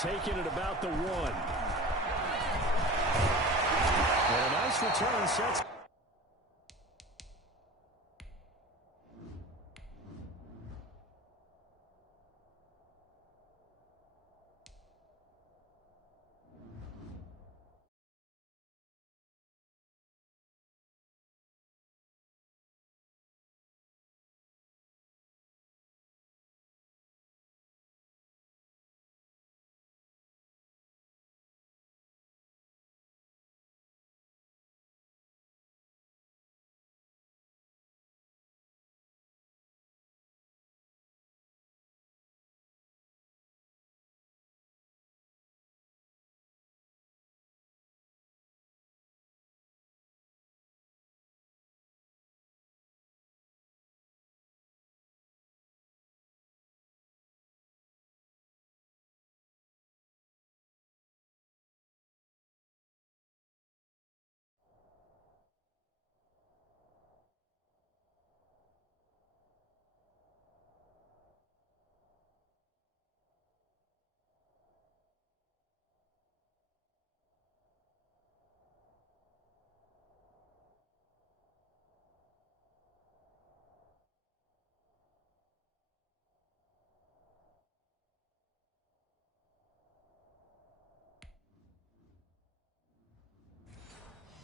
taken at about the 1. And a nice return sets.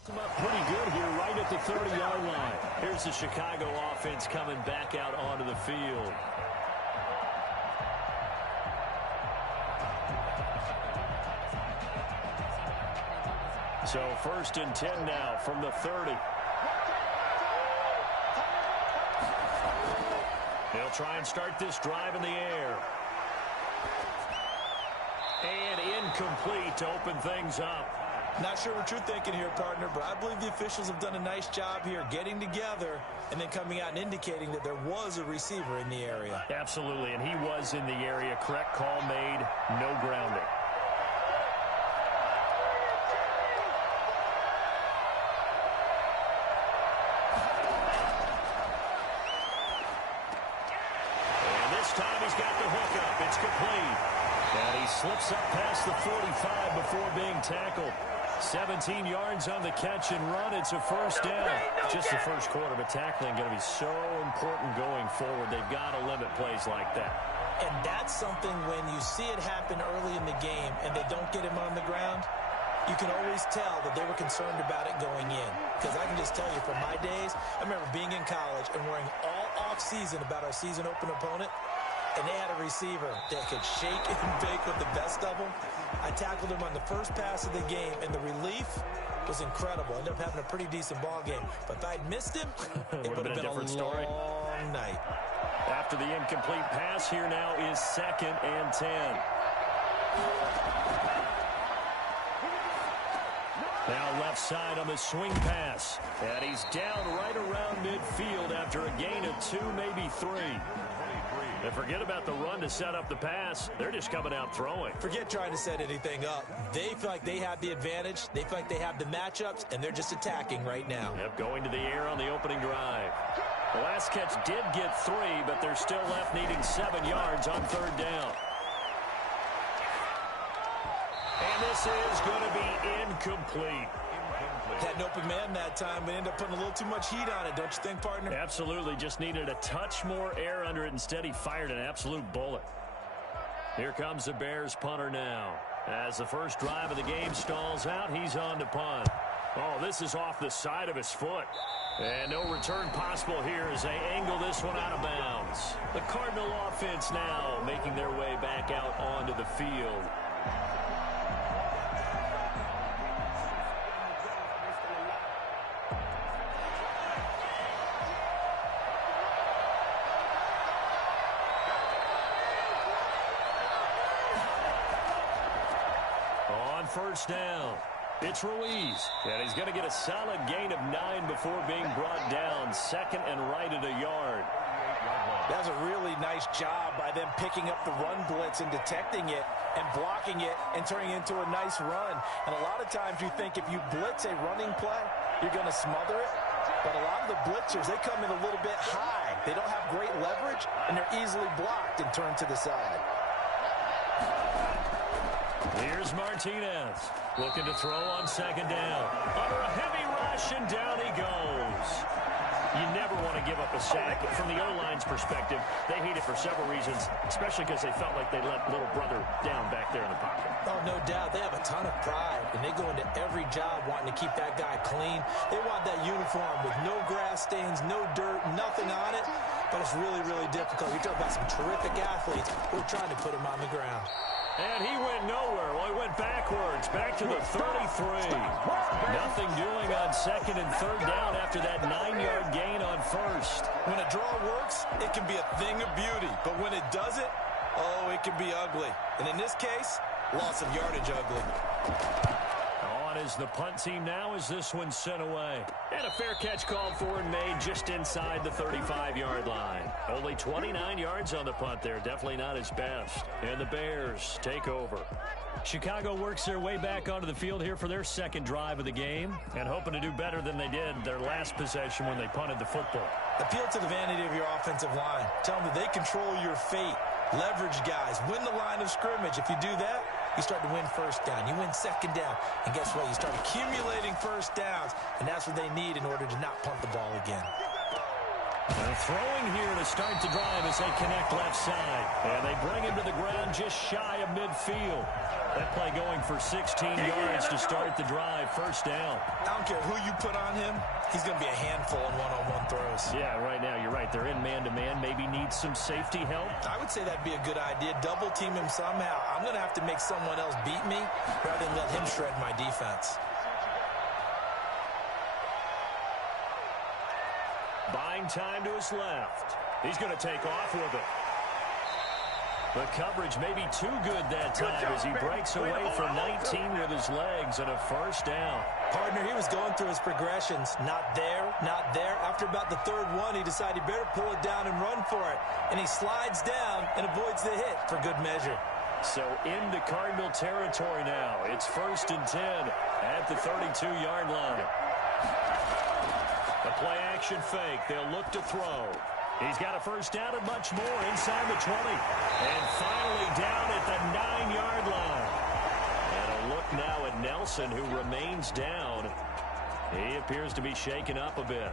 Them up pretty good here right at the 30-yard line. Here's the Chicago offense coming back out onto the field. So 1st and 10 now from the 30. They'll try and start this drive in the air. And incomplete to open things up. Not sure what you're thinking here, partner, but I believe the officials have done a nice job here getting together and then coming out and indicating that there was a receiver in the area. Absolutely, and he was in the area. Correct call made, no grounding. And this time he's got the hook up. It's complete. And he slips up past the 45 before being tackled. 17 yards on the catch and run. It's a first down. Just the first quarter, but tackling going to be so important going forward. They've got to limit plays like that. And that's something when you see it happen early in the game and they don't get him on the ground, you can always tell that they were concerned about it going in. Because I can just tell you from my days, I remember being in college and worrying all off-season about our season open opponent. And they had a receiver that could shake and bake with the best of them. I tackled him on the first pass of the game, and the relief was incredible. Ended up having a pretty decent ball game. But if I'd missed him, it would have been a different story. Long night. After the incomplete pass, here now is 2nd and 10. Now left side on the swing pass. And he's down right around midfield after a gain of 2, maybe 3. And forget about the run to set up the pass. They're just coming out throwing. Forget trying to set anything up. They feel like they have the advantage. They feel like they have the matchups, and they're just attacking right now. Yep, going to the air on the opening drive. The last catch did get 3, but they're still left needing 7 yards on 3rd down. And this is going to be incomplete. Had an open man that time, but ended up putting a little too much heat on it, don't you think, partner? Absolutely. Just needed a touch more air under it. Instead, he fired an absolute bullet. Here comes the Bears punter now. As the first drive of the game stalls out, he's on to punt. Oh, this is off the side of his foot. And no return possible here as they angle this one out of bounds. The Cardinal offense now making their way back out onto the field. First down. It's Ruiz. And he's going to get a solid gain of 9 before being brought down. 2nd and right at a yard. That's a really nice job by them picking up the run blitz and detecting it and blocking it and turning it into a nice run. And a lot of times you think if you blitz a running play, you're going to smother it. But a lot of the blitzers, they come in a little bit high. They don't have great leverage, and they're easily blocked and turned to the side. Here's Martinez looking to throw on second down. Under a heavy rush, and down he goes. You never want to give up a sack. From the O-line's perspective, they hate it for several reasons, especially because they felt like they let little brother down back there in the pocket. Oh, no doubt. They have a ton of pride, and they go into every job wanting to keep that guy clean. They want that uniform with no grass stains, no dirt, nothing on it, but it's really, really difficult. You're talking about some terrific athletes who are trying to put him on the ground. And he went nowhere. Well, he went backwards, back to the 33. Nothing doing on second and third down after that 9-yard gain on first. When a draw works, it can be a thing of beauty. But when it doesn't, oh, it can be ugly. And in this case, loss of yardage ugly. On is the punt team now as this one's sent away. And a fair catch called for and made just inside the 35-yard line. Only 29 yards on the punt there. Definitely not his best. And the Bears take over. Chicago works their way back onto the field here for their second drive of the game and hoping to do better than they did their last possession when they punted the football. Appeal to the vanity of your offensive line. Tell them that they control your fate. Leverage guys. Win the line of scrimmage. If you do that, you start to win first down. You win second down. And guess what? You start accumulating first downs. And that's what they need in order to not punt the ball again. Throwing here to start the drive as they connect left side. And they bring him to the ground just shy of midfield. That play going for 16 yards to start the drive. First down. I don't care who you put on him. He's going to be a handful in one-on-one throws. Yeah, right now you're right. They're in man-to-man. Maybe need some safety help. I would say that'd be a good idea. Double team him somehow. I'm going to have to make someone else beat me rather than let him shred my defense. Buying time to his left. He's going to take off with it. The coverage may be too good that time as he breaks away for 19 with his legs and a first down. Partner, he was going through his progressions. Not there, not there. After about the third one, he decided he better pull it down and run for it. And he slides down and avoids the hit for good measure. So into Cardinal territory now. It's 1st and 10 at the 32-yard line. The play action fake. They'll look to throw. He's got a first down and much more inside the 20. And finally down at the 9-yard line. And a look now at Nelson, who remains down. He appears to be shaken up a bit.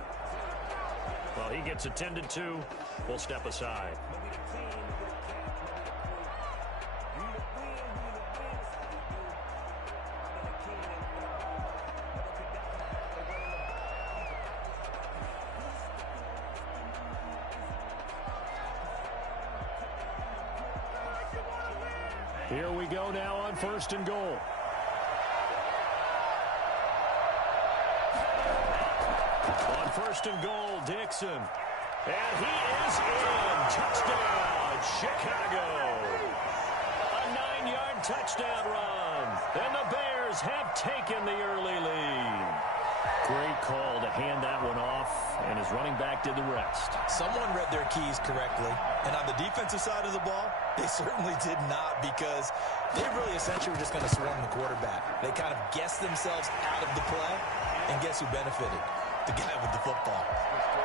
Well, he gets attended to. We'll step aside. Here we go now on 1st and goal. On 1st and goal, Dixon. And he is in. Touchdown, Chicago. A 9-yard touchdown run. And the Bears have taken the early lead. Great call to hand that one off, and his running back did the rest. Someone read their keys correctly, and on the defensive side of the ball, they certainly did not, because they really essentially were just going to swarm the quarterback. They kind of guessed themselves out of the play, and guess who benefited? The guy with the football.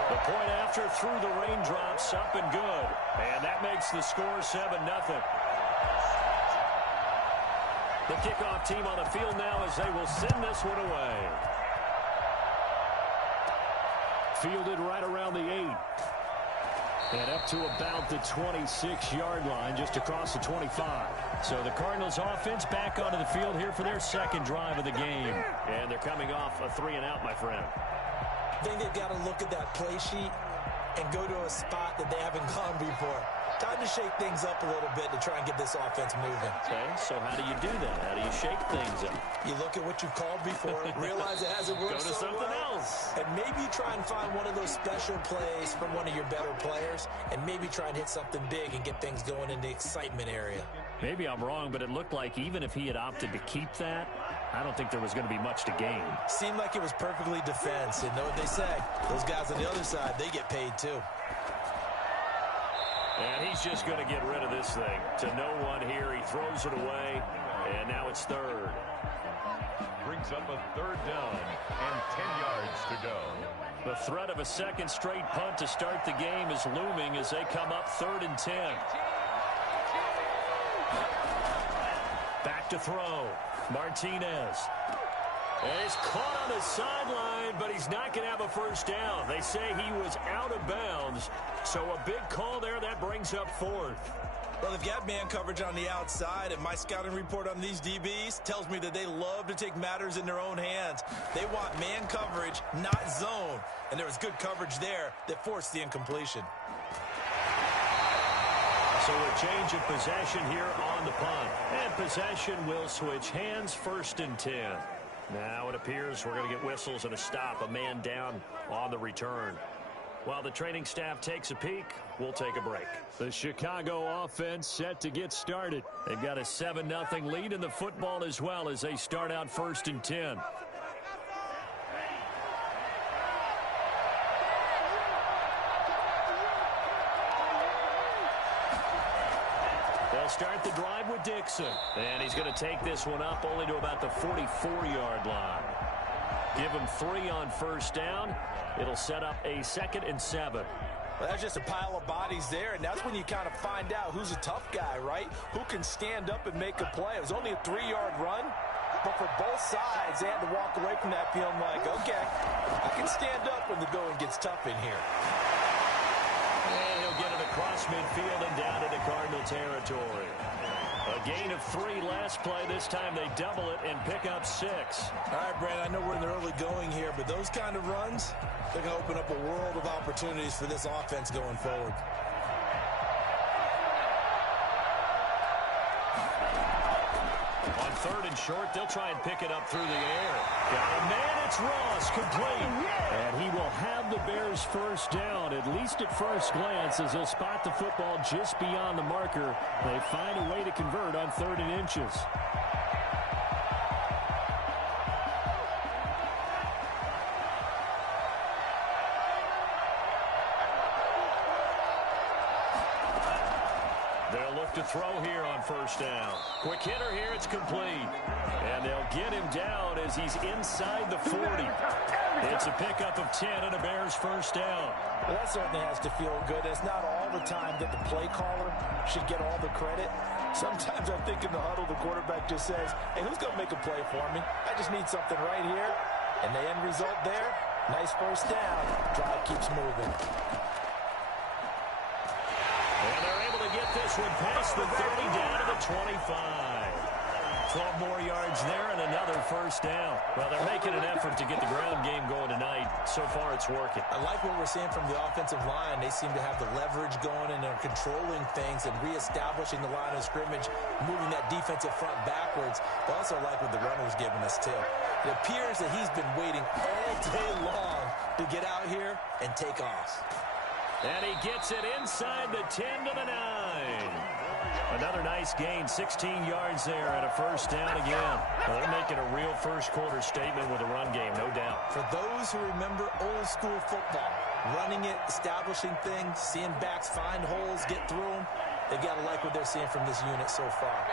The point after through the raindrops, up and good, and that makes the score 7-0. The kickoff team on the field now as they will send this one away. Fielded right around the 8. And up to about the 26-yard line, just across the 25. So the Cardinals offense back onto the field here for their second drive of the game. And they're coming off a 3-and-out, my friend. I think they've got to look at that play sheet and go to a spot that they haven't gone before. Time to shake things up a little bit to try and get this offense moving. Okay, so how do you do that? How do you shake things up? You look at what you've called before, realize it hasn't worked Go to something else. and maybe try and find one of those special plays from one of your better players, and maybe try and hit something big and get things going in the excitement area. Maybe I'm wrong, but it looked like even if he had opted to keep that, I don't think there was going to be much to gain. Seemed like it was perfectly defense. And know what they say? Those guys on the other side, they get paid too. And he's just going to get rid of this thing. To no one here, he throws it away, and now it's third. Brings up a 3rd down and 10 yards to go. The threat of a second straight punt to start the game is looming as they come up 3rd and 10. Back look to throw. Martinez. And he's caught on the sideline, but he's not going to have a first down. They say he was out of bounds, so a big call there. That brings up fourth. Well, they've got man coverage on the outside, and my scouting report on these DBs tells me that they love to take matters in their own hands. They want man coverage, not zone, and there was good coverage there that forced the incompletion. So a change of possession here on the punt, and possession will switch hands, 1st and 10. Now it appears we're going to get whistles and a stop, a man down on the return. While the training staff takes a peek, we'll take a break. The Chicago offense set to get started. They've got a 7-0 lead in the football as well as they start out 1st and 10. They'll start the drive with Dixon. And he's going to take this one up only to about the 44-yard line. Give him 3 on 1st down. It'll set up a 2nd and 7. Well, that's just a pile of bodies there, and that's when you kind of find out who's a tough guy, right? Who can stand up and make a play. It was only a 3-yard run, but for both sides, they had to walk away from that feeling like, okay, I can stand up when the going gets tough in here. And he'll get it across midfield and down into Cardinal territory. A gain of 3 last play. This time they double it and pick up 6. All right, Brad, I know we're in the early going here, but those kind of runs, they're going to open up a world of opportunities for this offense going forward. On 3rd and short, they'll try and pick it up through the air. Got a man, it's Ross, complete. And he will have the Bears' 1st down, at least at first glance, as he'll spot the football just beyond the marker. They find a way to convert on 3rd and inches. They'll look to throw here on 1st down. Quick hitter here, it's complete. And they'll get him down as he's inside the 40. It's a pickup of 10 and a Bears 1st down. Well, that certainly has to feel good. It's not all the time that the play caller should get all the credit. Sometimes I think in the huddle, the quarterback just says, hey, who's going to make a play for me? I just need something right here. And the end result there, nice 1st down. Drive keeps moving. And they're able to get this one past the 30 down to the 25. 12 more yards there and another 1st down. Well, they're making an effort to get the ground game going tonight. So far, it's working. I like what we're seeing from the offensive line. They seem to have the leverage going and they're controlling things and reestablishing the line of scrimmage, moving that defensive front backwards. But also like what the runner's giving us, too. It appears that he's been waiting all day long to get out here and take off. And he gets it inside the 10 to the 9. Another nice gain, 16 yards there and a 1st down again. Well, they're making a real first-quarter statement with a run game, no doubt. For those who remember old-school football, running it, establishing things, seeing backs find holes, get through them, they've got to like what they're seeing from this unit so far.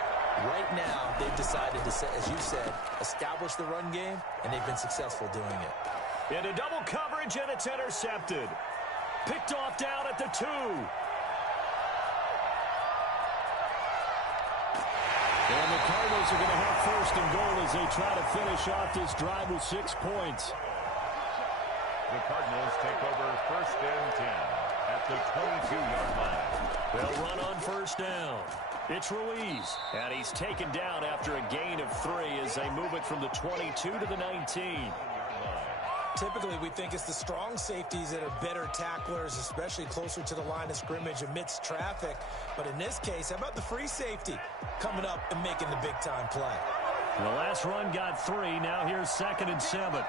Right now, they've decided to, as you said, establish the run game, and they've been successful doing it. Into double coverage, and it's intercepted. Picked off down at the 2. And the Cardinals are going to have 1st and goal as they try to finish off this drive with 6 points. The Cardinals take over 1st and 10 at the 22-yard line. They'll run on 1st down. It's Ruiz, and he's taken down after a gain of 3 as they move it from the 22 to the 19. Typically, we think it's the strong safeties that are better tacklers, especially closer to the line of scrimmage amidst traffic. But in this case, how about the free safety coming up and making the big-time play? The last run got 3. Now here's 2nd and 7.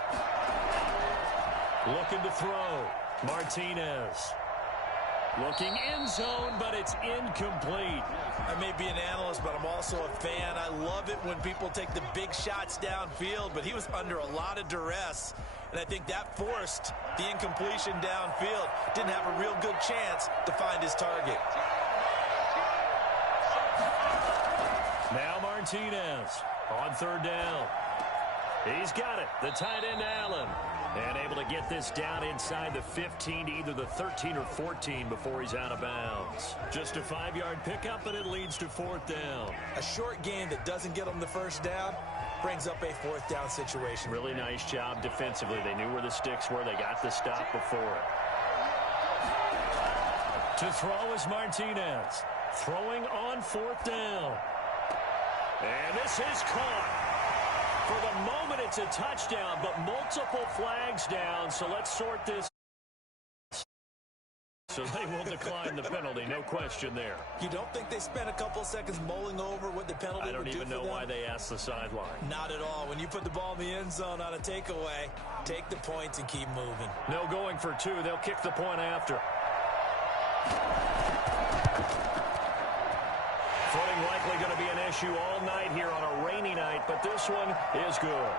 Looking to throw. Martinez. Looking end zone, but it's incomplete. I may be an analyst, but I'm also a fan. I love it when people take the big shots downfield, but he was under a lot of duress. And I think that forced the incompletion downfield. Didn't have a real good chance to find his target. Now Martinez on 3rd down. He's got it. The tight end, Allen. And able to get this down inside the 15 to either the 13 or 14 before he's out of bounds. Just a 5-yard pickup, and it leads to 4th down. A short game that doesn't get them the first down brings up a 4th down situation. Really nice job defensively. They knew where the sticks were. They got the stop before it. To throw is Martinez. Throwing on 4th down. And this is caught. For the moment, it's a touchdown, but multiple flags down, so let's sort this. So they will decline the penalty, no question there. You don't think they spent a couple of seconds mulling over what the penalty would do for them? I don't even know why they asked the sideline. Not at all. When you put the ball in the end zone on a takeaway, take the points and keep moving. No going for 2. They'll kick the point after. Footing likely going to be an issue all night here on a rainy night, but this one is good.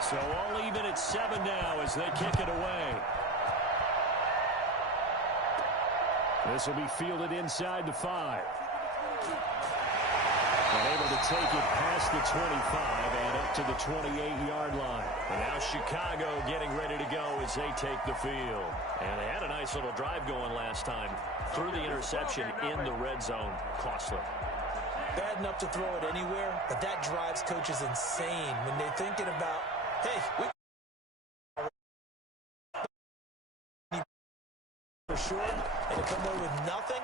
So all even at 7 now as they kick it away. This will be fielded inside the 5. And able to take it past the 25 and up to the 28-yard line. And now Chicago getting ready to go as they take the field. And they had a nice little drive going last time. Threw the interception in the red zone. Costly. Bad enough to throw it anywhere, but that drives coaches insane when they're thinking about, hey, for sure, and to come away with nothing,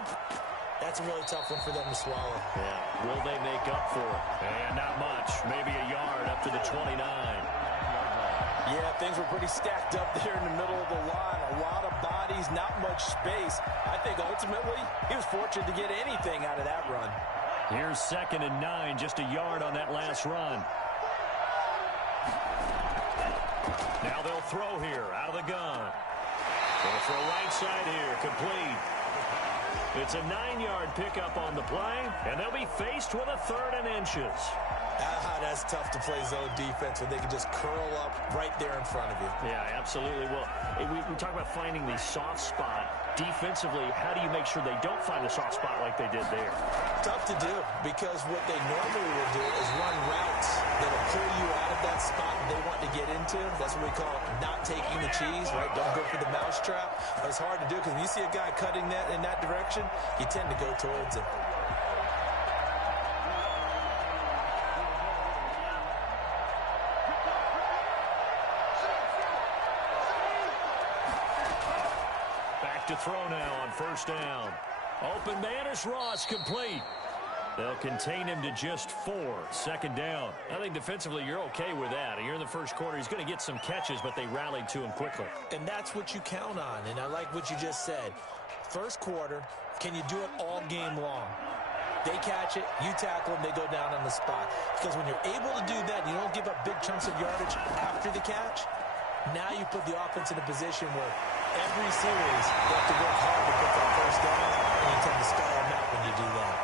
that's a really tough one for them to swallow. Yeah, will they make up for it? And not much, maybe a yard up to the 29. Yeah, things were pretty stacked up there in the middle of the line. A lot of bodies, not much space. I think ultimately he was fortunate to get anything out of that run. Here's 2nd and 9, just a yard on that last run. Now they'll throw here out of the gun. They'll throw right side here, complete. It's a 9-yard pickup on the play, and they'll be faced with a 3rd and inches. That's tough to play zone defense when they can just curl up right there in front of you. Yeah, absolutely. Well, we talk about finding the soft spot. Defensively, how do you make sure they don't find a soft spot like they did there? Tough to do, because what they normally will do is run routes that will pull you out of that spot they want to get into. That's what we call not taking the cheese, right? Don't go for the mousetrap. It's hard to do because when you see a guy cutting that in that direction, you tend to go towards it. To throw now on 1st down. Open man is Ross, complete. They'll contain him to just 4. 2nd down. I think defensively you're okay with that. You're in the first quarter. He's going to get some catches, but they rallied to him quickly. And that's what you count on, and I like what you just said. First quarter, can you do it all game long? They catch it, you tackle them, they go down on the spot. Because when you're able to do that, you don't give up big chunks of yardage after the catch, now you put the offense in a position where every series you have to work hard to put that 1st down, and you tend to stall them out when you do that.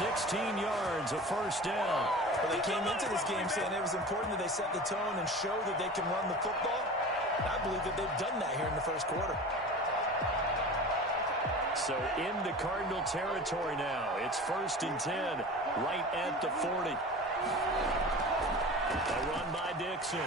16 yards, a 1st down. Well, they came into this game saying it was important that they set the tone and show that they can run the football. I believe that they've done that here in the first quarter. So into Cardinal territory now. It's 1st and 10, right at the 40. A run by Dixon.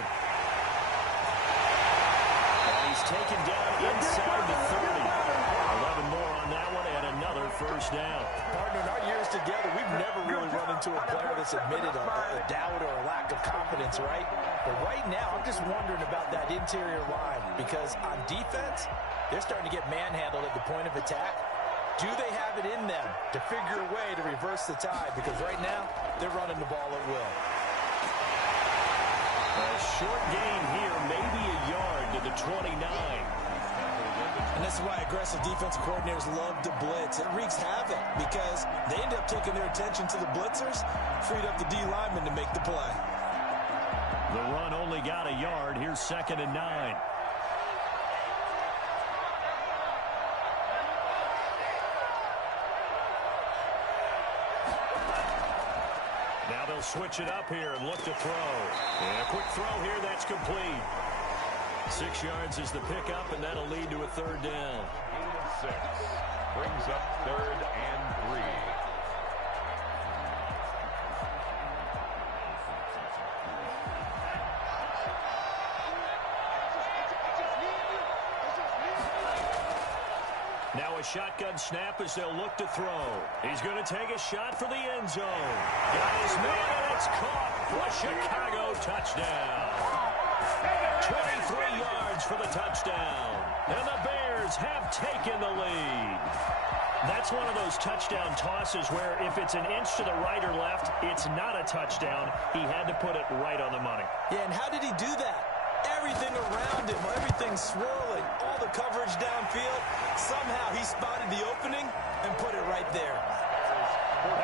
He's taken down inside the 30. 11 more on that one and another 1st down. Partner, in our years together, we've never really run into a player that's admitted a doubt or a lack of confidence, right? But right now, I'm just wondering about that interior line because on defense, they're starting to get manhandled at the point of attack. Do they have it in them to figure a way to reverse the tide? Because right now, they're running the ball at will. A short gain here, maybe a yard to the 29. And this is why aggressive defensive coordinators love to blitz. It wreaks havoc because they end up taking their attention to the blitzers, freed up the D lineman to make the play. The run only got a yard. Here's 2nd and 9. Now they'll switch it up here and look to throw. And a quick throw here, that's complete. 6 yards is the pickup, and that'll lead to a 3rd down. Brings up 3rd and 3. Now a shotgun snap as they'll look to throw. He's going to take a shot for the end zone. Got his man, and it's caught for a Chicago touchdown. 23 yards for the touchdown. And the Bears have taken the lead. That's one of those touchdown tosses where if it's an inch to the right or left, it's not a touchdown. He had to put it right on the money. Yeah, and how did he do that? Everything around him, everything swirling, all the coverage downfield. Somehow he spotted the opening and put it right there.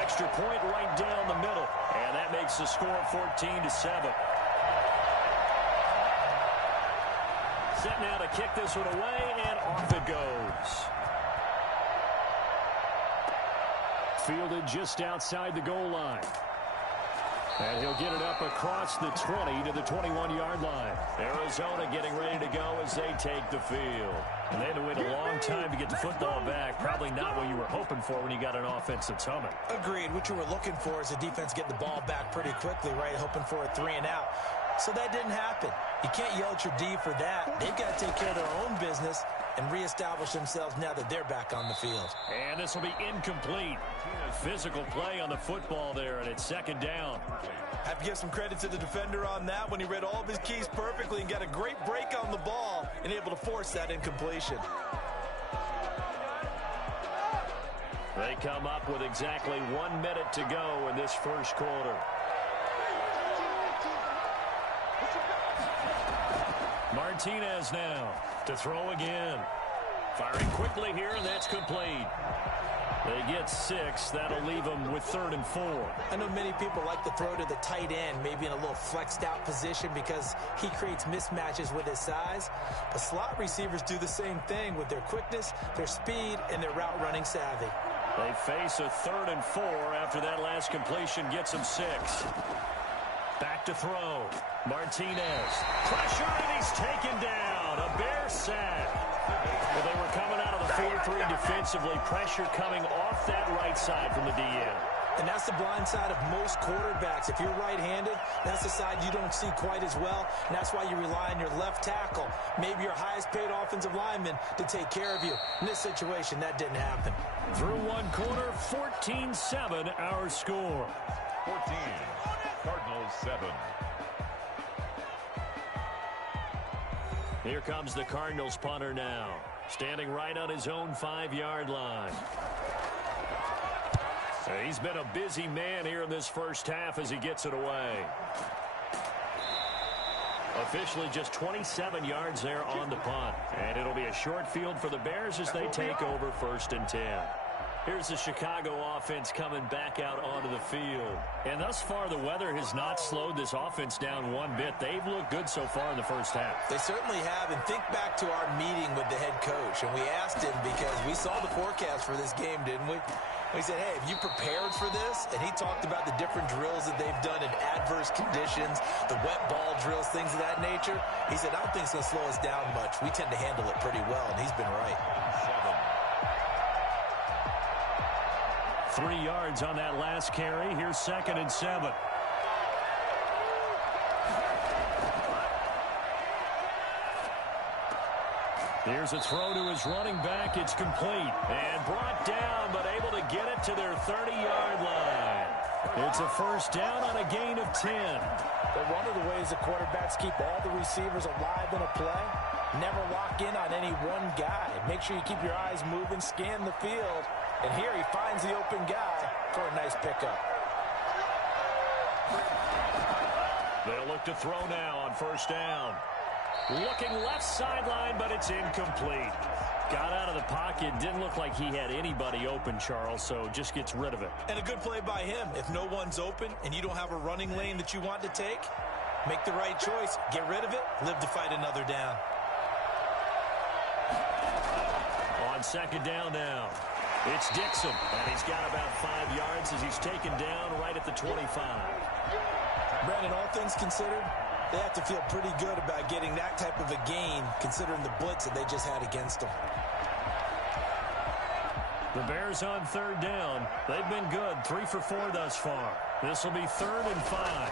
Extra point right down the middle. And that makes the score 14-7. Set now to kick this one away, and off it goes. Fielded just outside the goal line. And he'll get it up across the 20 to the 21-yard line. Arizona getting ready to go as they take the field. And they had to wait a long time to get the football back. Probably not what you were hoping for when you got an offense that's humming. Agreed. What you were looking for is the defense getting the ball back pretty quickly, right? Hoping for a 3 and out. So that didn't happen. You can't yell at your D for that. They've got to take care of their own business and reestablish themselves now that they're back on the field. And this will be incomplete. Physical play on the football there, and it's 2nd down. Have to give some credit to the defender on that when he read all of his keys perfectly and got a great break on the ball and able to force that incompletion. They come up with exactly 1 minute to go in this first quarter. Martinez now to throw again. Firing quickly here, and that's complete. They get 6. That'll leave them with 3rd and 4. I know many people like to throw to the tight end, maybe in a little flexed out position because he creates mismatches with his size. But slot receivers do the same thing with their quickness, their speed, and their route running savvy. They face a 3rd and 4 after that last completion gets them 6. Back to throw. Martinez. Pressure, and he's taken down. A Bear sack. Well, they were coming out of the 4-3 defensively. Pressure coming off that right side from the DN. And that's the blind side of most quarterbacks. If you're right-handed, that's the side you don't see quite as well. And that's why you rely on your left tackle, maybe your highest-paid offensive lineman, to take care of you. In this situation, that didn't happen. Through one quarter, 14-7 our score. 14, Cardinals 7. Here comes the Cardinals punter now. Standing right on his own 5-yard line. He's been a busy man here in this first half as he gets it away. Officially just 27 yards there on the punt. And it'll be a short field for the Bears as they take over 1st and 10. Here's the Chicago offense coming back out onto the field. And thus far, the weather has not slowed this offense down one bit. They've looked good so far in the first half. They certainly have. And think back to our meeting with the head coach. And we asked him because we saw the forecast for this game, didn't we? We said, hey, have you prepared for this? And he talked about the different drills that they've done in adverse conditions, the wet ball drills, things of that nature. He said, I don't think it's going to slow us down much. We tend to handle it pretty well, and he's been right. 3 yards on that last carry. Here's 2nd and 7. Here's a throw to his running back. It's complete and brought down, but able to get it to their 30-yard line. It's a 1st down on a gain of 10. But one of the ways the quarterbacks keep all the receivers alive in a play, never lock in on any one guy. Make sure you keep your eyes moving, scan the field. And here he finds the open guy for a nice pickup. They'll look to throw now on 1st down. Looking left sideline, but it's incomplete. Got out of the pocket. Didn't look like he had anybody open, Charles, so just gets rid of it. And a good play by him. If no one's open and you don't have a running lane that you want to take, make the right choice. Get rid of it. Live to fight another down. On 2nd down now. It's Dixon, and he's got about 5 yards as he's taken down right at the 25. Brandon, all things considered, they have to feel pretty good about getting that type of a gain considering the blitz that they just had against them. The Bears on third down. They've been good, 3 for 4 thus far. This will be 3rd and 5.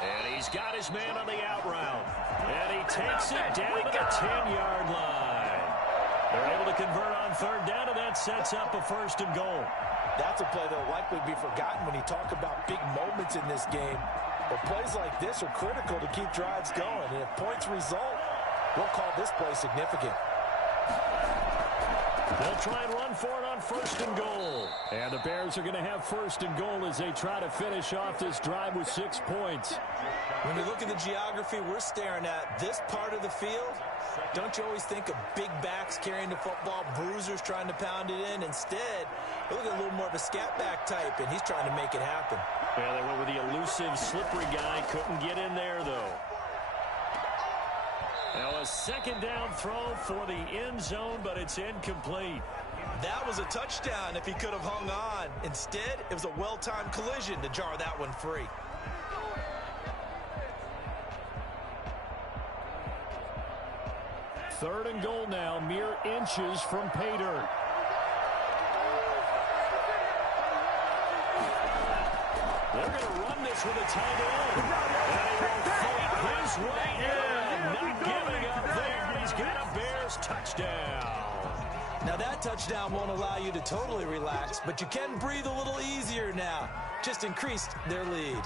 And he's got his man on the out route. And he takes it down to the 10-yard line. They're able to convert on third down, and that sets up a 1st and goal. That's a play that will likely be forgotten when you talk about big moments in this game. But plays like this are critical to keep drives going. And if points result, we'll call this play significant. They'll try and run for it on 1st and goal. And the Bears are going to have 1st and goal as they try to finish off this drive with 6 points. When you look at the geography we're staring at, this part of the field, don't you always think of big backs carrying the football, bruisers trying to pound it in? Instead, look at a little more of a scat back type, and he's trying to make it happen. Yeah, they went with the elusive, slippery guy. Couldn't get in there, though. Now a 2nd down throw for the end zone, but it's incomplete. That was a touchdown if he could have hung on. Instead, it was a well-timed collision to jar that one free. Third and goal now, mere inches from pay dirt. They're going to run this with a tight end. And he will fight his way in. Not giving up there. He's got a Bears touchdown. Now that touchdown won't allow you to totally relax, but you can breathe a little easier now. Just increased their lead.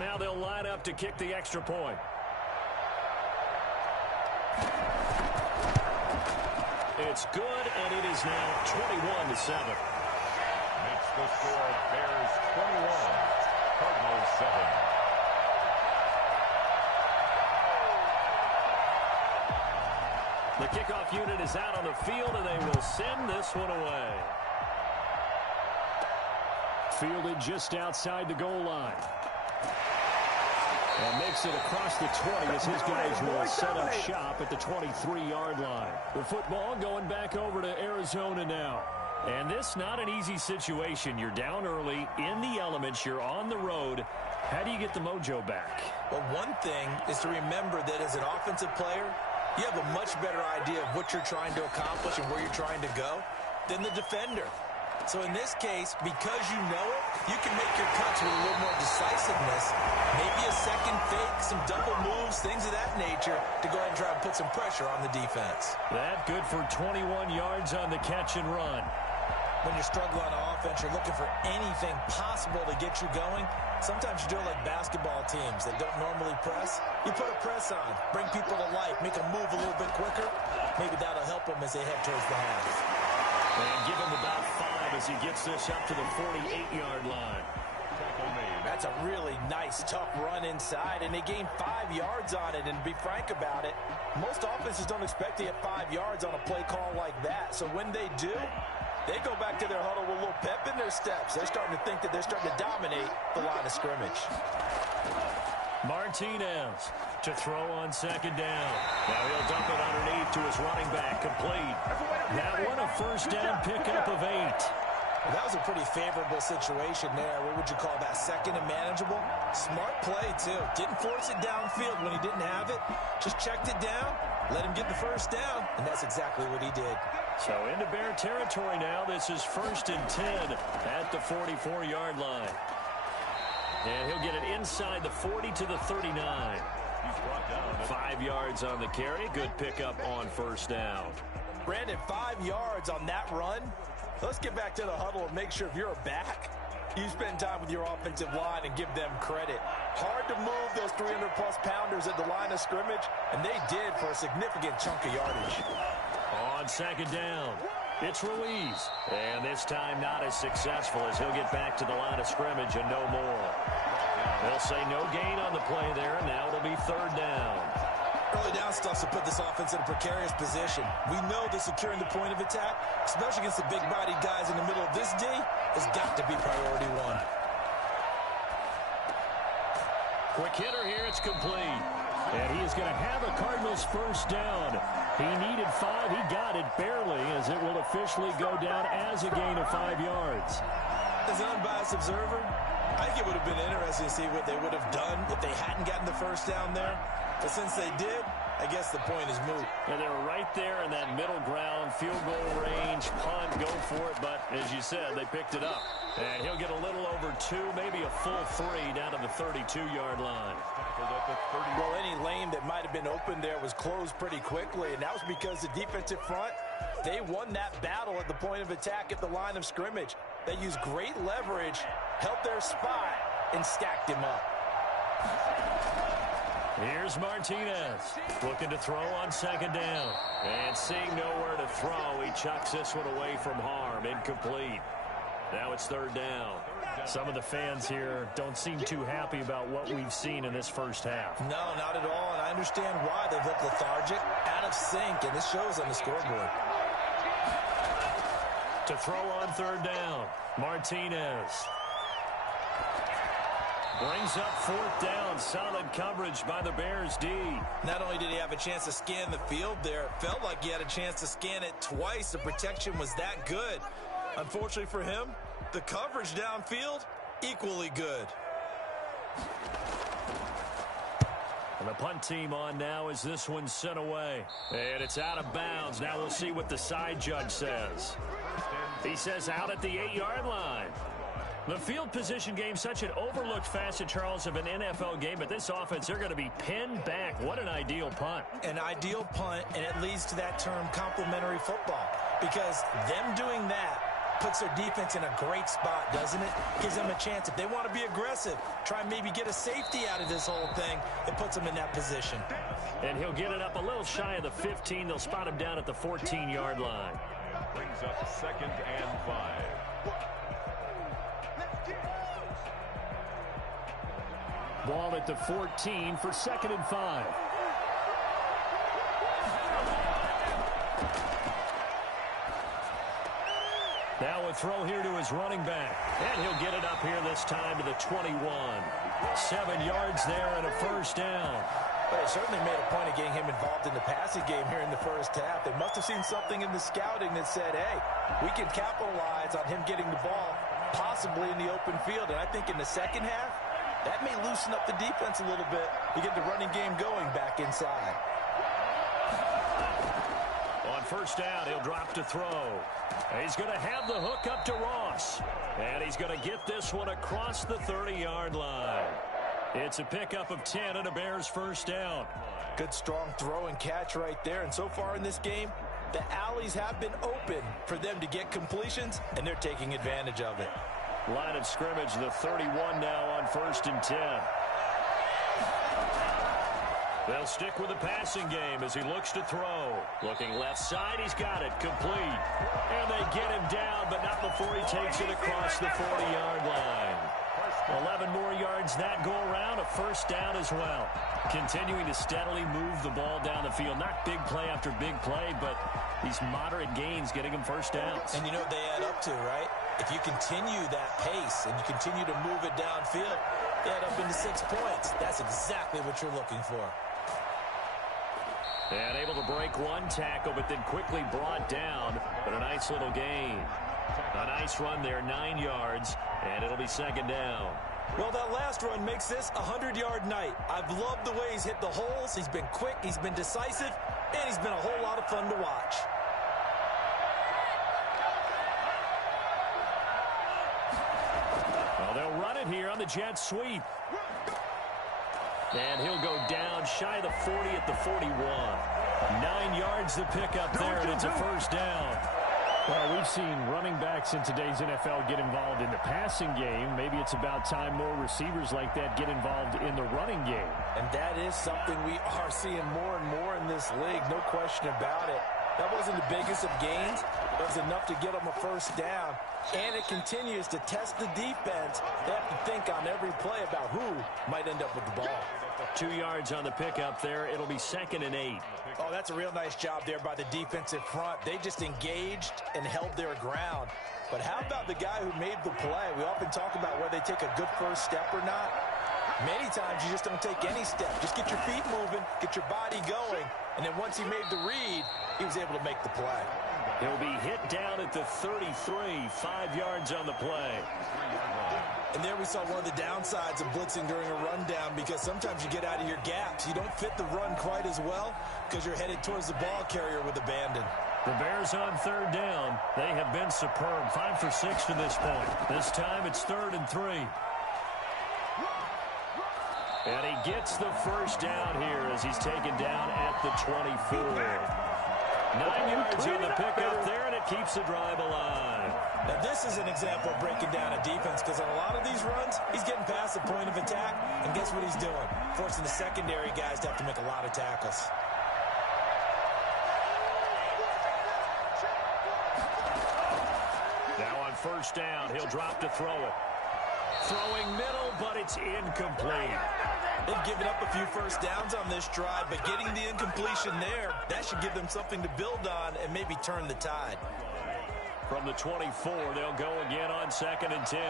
Now they'll line up to kick the extra point. It's good, and it is now 21-7. Makes the score Bears 21, Cardinals 7. The kickoff unit is out on the field, and they will send this one away. Fielded just outside the goal line. And makes it across the 20 as his guys will set up shop at the 23-yard line. The football going back over to Arizona now. And this not an easy situation. You're down early, in the elements, you're on the road. How do you get the mojo back? Well, one thing is to remember that as an offensive player, you have a much better idea of what you're trying to accomplish and where you're trying to go than the defender. So in this case, because you know it, you can make your cuts with a little more decisiveness. Maybe a second fake, some double moves, things of that nature to go ahead and try and put some pressure on the defense. That good for 21 yards on the catch and run. When you're struggling on offense, you're looking for anything possible to get you going. Sometimes you do it like basketball teams that don't normally press. You put a press on, bring people to life, make them move a little bit quicker. Maybe that'll help them as they head towards the half. And give him about 5 as he gets this up to the 48-yard line. That's a really nice, tough run inside, and they gained 5 yards on it. And to be frank about it, most offenses don't expect to get 5 yards on a play call like that. So when they do, they go back to their huddle with a little pep in their steps. They're starting to think that they're starting to dominate the line of scrimmage. Martinez to throw on 2nd down. Now he'll dump it underneath to his running back, complete. That one a 1st down pickup of 8. Well, that was a pretty favorable situation there. What would you call that? 2nd and manageable? Smart play, too. Didn't force it downfield when he didn't have it. Just checked it down, let him get the 1st down, and that's exactly what he did. So into Bear territory now. This is 1st and 10 at the 44-yard line. And he'll get it inside the 40 to the 39. He's brought down 5 yards on the carry. Good pickup on 1st down. Brandon, 5 yards on that run. Let's get back to the huddle and make sure if you're a back, you spend time with your offensive line and give them credit. Hard to move those 300-plus pounders at the line of scrimmage, and they did for a significant chunk of yardage. On 2nd down, it's Ruiz. And this time not as successful as he'll get back to the line of scrimmage and no more. They'll say no gain on the play there, and now it'll be 3rd down. Early down stuff to put this offense in a precarious position. We know that securing the point of attack, especially against the big-bodied guys in the middle of this D, has got to be priority 1. Quick hitter here, it's complete. And he is going to have a Cardinals 1st down. He needed 5. He got it barely, as it will officially go down as a gain of 5 yards. As an unbiased observer, I think it would have been interesting to see what they would have done if they hadn't gotten the 1st down there. But since they did, I guess the point is moot. And they were right there in that middle ground, field goal range, punt, go for it. But as you said, they picked it up. And he'll get a little over 2, maybe a full 3 down to the 32-yard line. Well, any lane that might have been open there was closed pretty quickly, and that was because the defensive front, they won that battle at the point of attack at the line of scrimmage. They used great leverage, held their spot, and stacked him up. Here's Martinez looking to throw on second down. And seeing nowhere to throw, he chucks this one away from harm. Incomplete. Now it's third down. Some of the fans here don't seem too happy about what we've seen in this first half. No, not at all, and I understand why. They've looked lethargic, out of sync, and this shows on the scoreboard. To throw on third down, Martinez. Brings up fourth down. Solid coverage by the Bears D. Not only did he have a chance to scan the field there, it felt like he had a chance to scan it twice. The protection was that good. Unfortunately for him, the coverage downfield, equally good. And the punt team on now as this one's sent away. And it's out of bounds. Now we'll see what the side judge says. He says out at the 8-yard line. The field position game, such an overlooked facet, Charles, of an NFL game. But this offense, they're going to be pinned back. What an ideal punt. An ideal punt, and it leads to that term complementary football. Because them doing that puts their defense in a great spot, doesn't it? Gives them a chance. If they want to be aggressive, try and maybe get a safety out of this whole thing, it puts them in that position. And he'll get it up a little shy of the 15. They'll spot him down at the 14-yard line. Brings up 2nd and 5. Ball at the 14 for 2nd and 5. Now a throw here to his running back. And he'll get it up here this time to the 21. 7 yards there and a first down. But they certainly made a point of getting him involved in the passing game here in the first half. They must have seen something in the scouting that said, hey, we can capitalize on him getting the ball possibly in the open field. And I think in the second half, that may loosen up the defense a little bit to get the running game going back inside. On first down, he'll drop to throw. He's going to have the hook up to Ross. And he's going to get this one across the 30-yard line. It's a pickup of 10 and a Bears first down. Good strong throw and catch right there. And so far in this game, the alleys have been open for them to get completions, and they're taking advantage of it. Line of scrimmage, the 31 now on 1st and 10. They'll stick with the passing game as he looks to throw. Looking left side, he's got it, complete. And they get him down, but not before he takes it across the 40-yard line. 11 more yards that go around, a first down as well. Continuing to steadily move the ball down the field. Not big play after big play, but these moderate gains getting him first downs. And you know what they add up to, right? If you continue that pace and you continue to move it downfield, they add up into 6 points. That's exactly what you're looking for. And able to break one tackle, but then quickly brought down. But a nice little gain. A nice run there, 9 yards, and it'll be second down. Well, that last run makes this a 100-yard night. I've loved the way he's hit the holes. He's been quick, he's been decisive, and he's been a whole lot of fun to watch. Well, they'll run it here on the jet sweep. And he'll go down shy of the 40 at the 41. 9 yards to pick up there, and it's a first down. Well, we've seen running backs in today's NFL get involved in the passing game. Maybe it's about time more receivers like that get involved in the running game. And that is something we are seeing more and more in this league, no question about it. That wasn't the biggest of gains. It was enough to get them a first down. And it continues to test the defense. They have to think on every play about who might end up with the ball. 2 yards on the pickup there. It'll be 2nd and 8. Oh, that's a real nice job there by the defensive front. They just engaged and held their ground. But how about the guy who made the play? We often talk about whether they take a good first step or not. Many times you just don't take any step. Just get your feet moving, get your body going. And then once he made the read, he was able to make the play. He'll be hit down at the 33, 5 yards on the play. And there we saw one of the downsides of blitzing during a rundown, because sometimes you get out of your gaps. You don't fit the run quite as well because you're headed towards the ball carrier with abandon. The Bears on 3rd down. They have been superb. 5 for 6 to this point. This time it's 3rd and 3. And he gets the first down here as he's taken down at the 24. 9 yards on the pickup there, and it keeps the drive alive. Now, this is an example of breaking down a defense, because on a lot of these runs, he's getting past the point of attack, and guess what he's doing? Forcing the secondary guys to have to make a lot of tackles. Now on 1st down, he'll drop to throw it. Throwing middle, but it's incomplete. They've given up a few first downs on this drive, but getting the incompletion there, that should give them something to build on and maybe turn the tide. From the 24, they'll go again on 2nd and 10.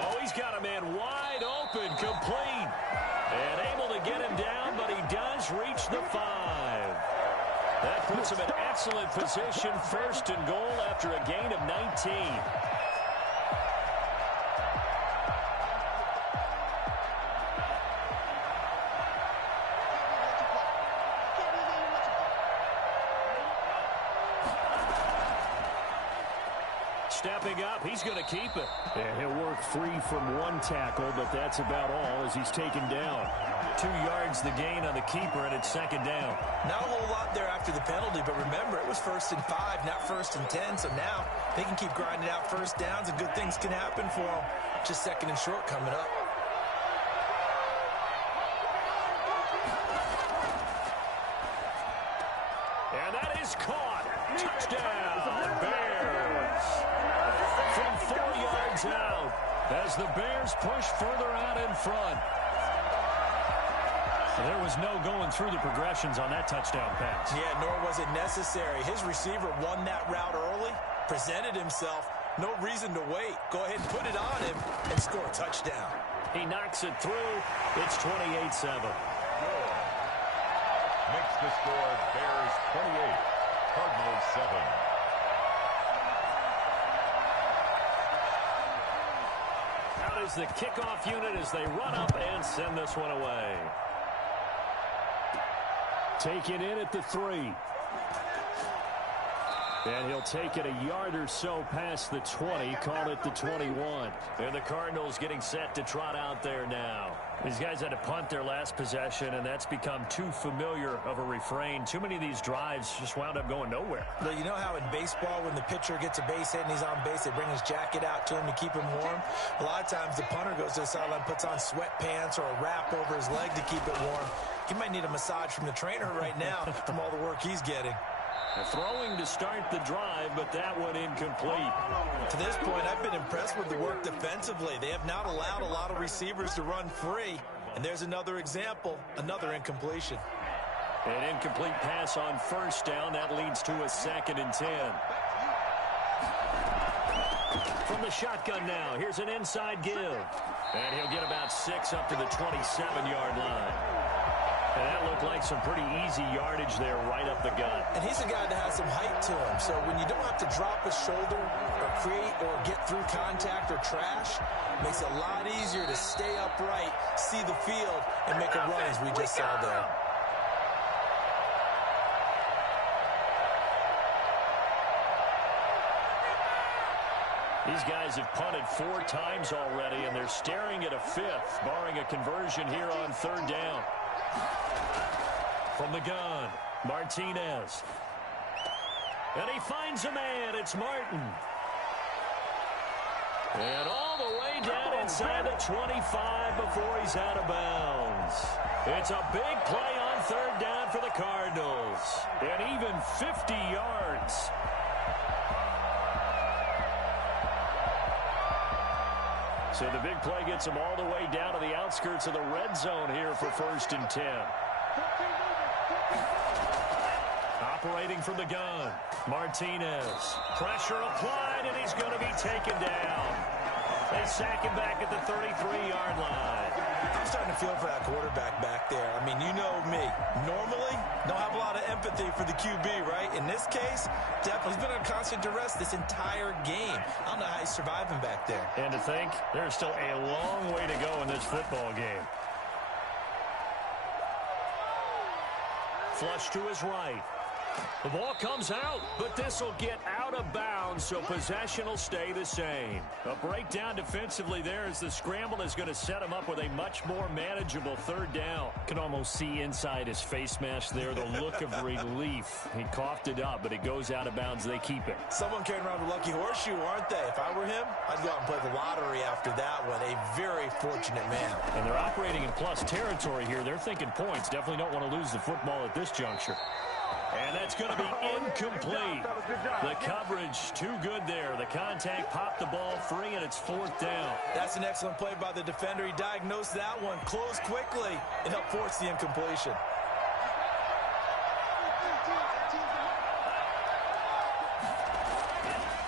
Oh, he's got a man wide open, complete. And able to get him down, but he does reach the 5. That puts him in excellent position, 1st and goal after a gain of 19. Stepping up, he's going to keep it. And he'll work free from 1 tackle, but that's about all as he's taken down. 2 yards the gain on the keeper, and it's 2nd down. Not a whole lot there after the penalty, but remember, it was 1st and 5, not 1st and 10, so now they can keep grinding out first downs, and good things can happen for them. Just 2nd and short coming up. And that is caught. Touchdown, Bears. From 4 yards out as the Bears push further out in front. There was no going through the progressions on that touchdown pass. Yeah, nor was it necessary. His receiver won that route early, presented himself. No reason to wait. Go ahead and put it on him and score a touchdown. He knocks it through. It's 28-7. Makes the score Bears 28, Cardinals 7. Out is the kickoff unit as they run up and send this one away. Taken in at the 3. And he'll take it a yard or so past the 20, call it the 21. And the Cardinals getting set to trot out there now. These guys had to punt their last possession, and that's become too familiar of a refrain. Too many of these drives just wound up going nowhere. But you know how in baseball, when the pitcher gets a base hit and he's on base, they bring his jacket out to him to keep him warm? A lot of times the punter goes to the sideline, puts on sweatpants or a wrap over his leg to keep it warm. He might need a massage from the trainer right now from all the work he's getting. Throwing to start the drive, but that one incomplete. To this point, I've been impressed with the work defensively. They have not allowed a lot of receivers to run free. And there's another example, another incompletion. An incomplete pass on 1st down. That leads to a 2nd and 10. From the shotgun now, here's an inside give. And he'll get about 6 up to the 27-yard line. And that looked like some pretty easy yardage there right up the gut. And he's a guy that has some height to him. So when you don't have to drop a shoulder or create or get through contact or trash, it makes it a lot easier to stay upright, see the field, and make a run as we just saw there. These guys have punted 4 times already, and they're staring at a 5th, barring a conversion here on 3rd down. From the gun, Martinez. And he finds a man. It's Martin. And all the way down inside the 25 before he's out of bounds. It's a big play on 3rd down for the Cardinals. And even 50 yards. So the big play gets him all the way down to the outskirts of the red zone here for 1st and 10. Operating from the gun, Martinez. Pressure applied, and he's going to be taken down. They sack him back at the 33-yard line. I'm starting to feel for that quarterback back there. I mean, you know me. Normally, don't have a lot of empathy for the QB, right? In this case, definitely he's been under constant duress this entire game. I don't know how he's surviving back there. And to think, there's still a long way to go in this football game. Flush to his right. The ball comes out, but this will get out of bounds, so possession will stay the same. A breakdown defensively there as the scramble is going to set him up with a much more manageable third down. Can almost see inside his face mask there the look of relief. He coughed it up, but it goes out of bounds. They keep it. Someone carrying around a lucky horseshoe, aren't they? If I were him, I'd go out and play the lottery after that one. A very fortunate man. And they're operating in plus territory here. They're thinking points. Definitely don't want to lose the football at this juncture. And that's going to be incomplete. The coverage too good there. The contact popped the ball free, and it's fourth down. That's an excellent play by the defender. He diagnosed that one, closed quickly, and helped force the incompletion.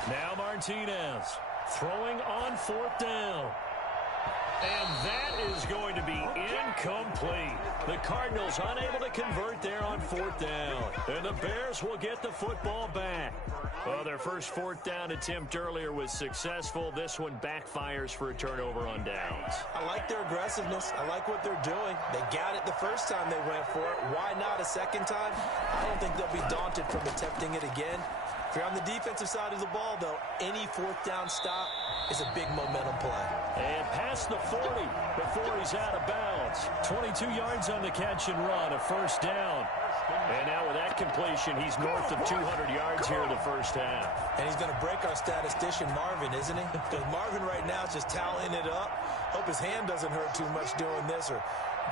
Now Martinez throwing on fourth down. And that is going to be incomplete. The Cardinals unable to convert there on fourth down. And the Bears will get the football back. Well, their first fourth down attempt earlier was successful. This one backfires for a turnover on downs. I like their aggressiveness. I like what they're doing. They got it the first time they went for it. Why not a second time? I don't think they'll be daunted from attempting it again. If you're on the defensive side of the ball, though, any fourth down stop is a big momentum play. And past the 40 before he's out of bounds. 22 yards on the catch and run, a first down. And now with that completion, he's north of 200 yards here in the first half. And he's going to break our statistician, Marvin, isn't he? Because Marvin right now is just tallying it up. Hope his hand doesn't hurt too much doing this or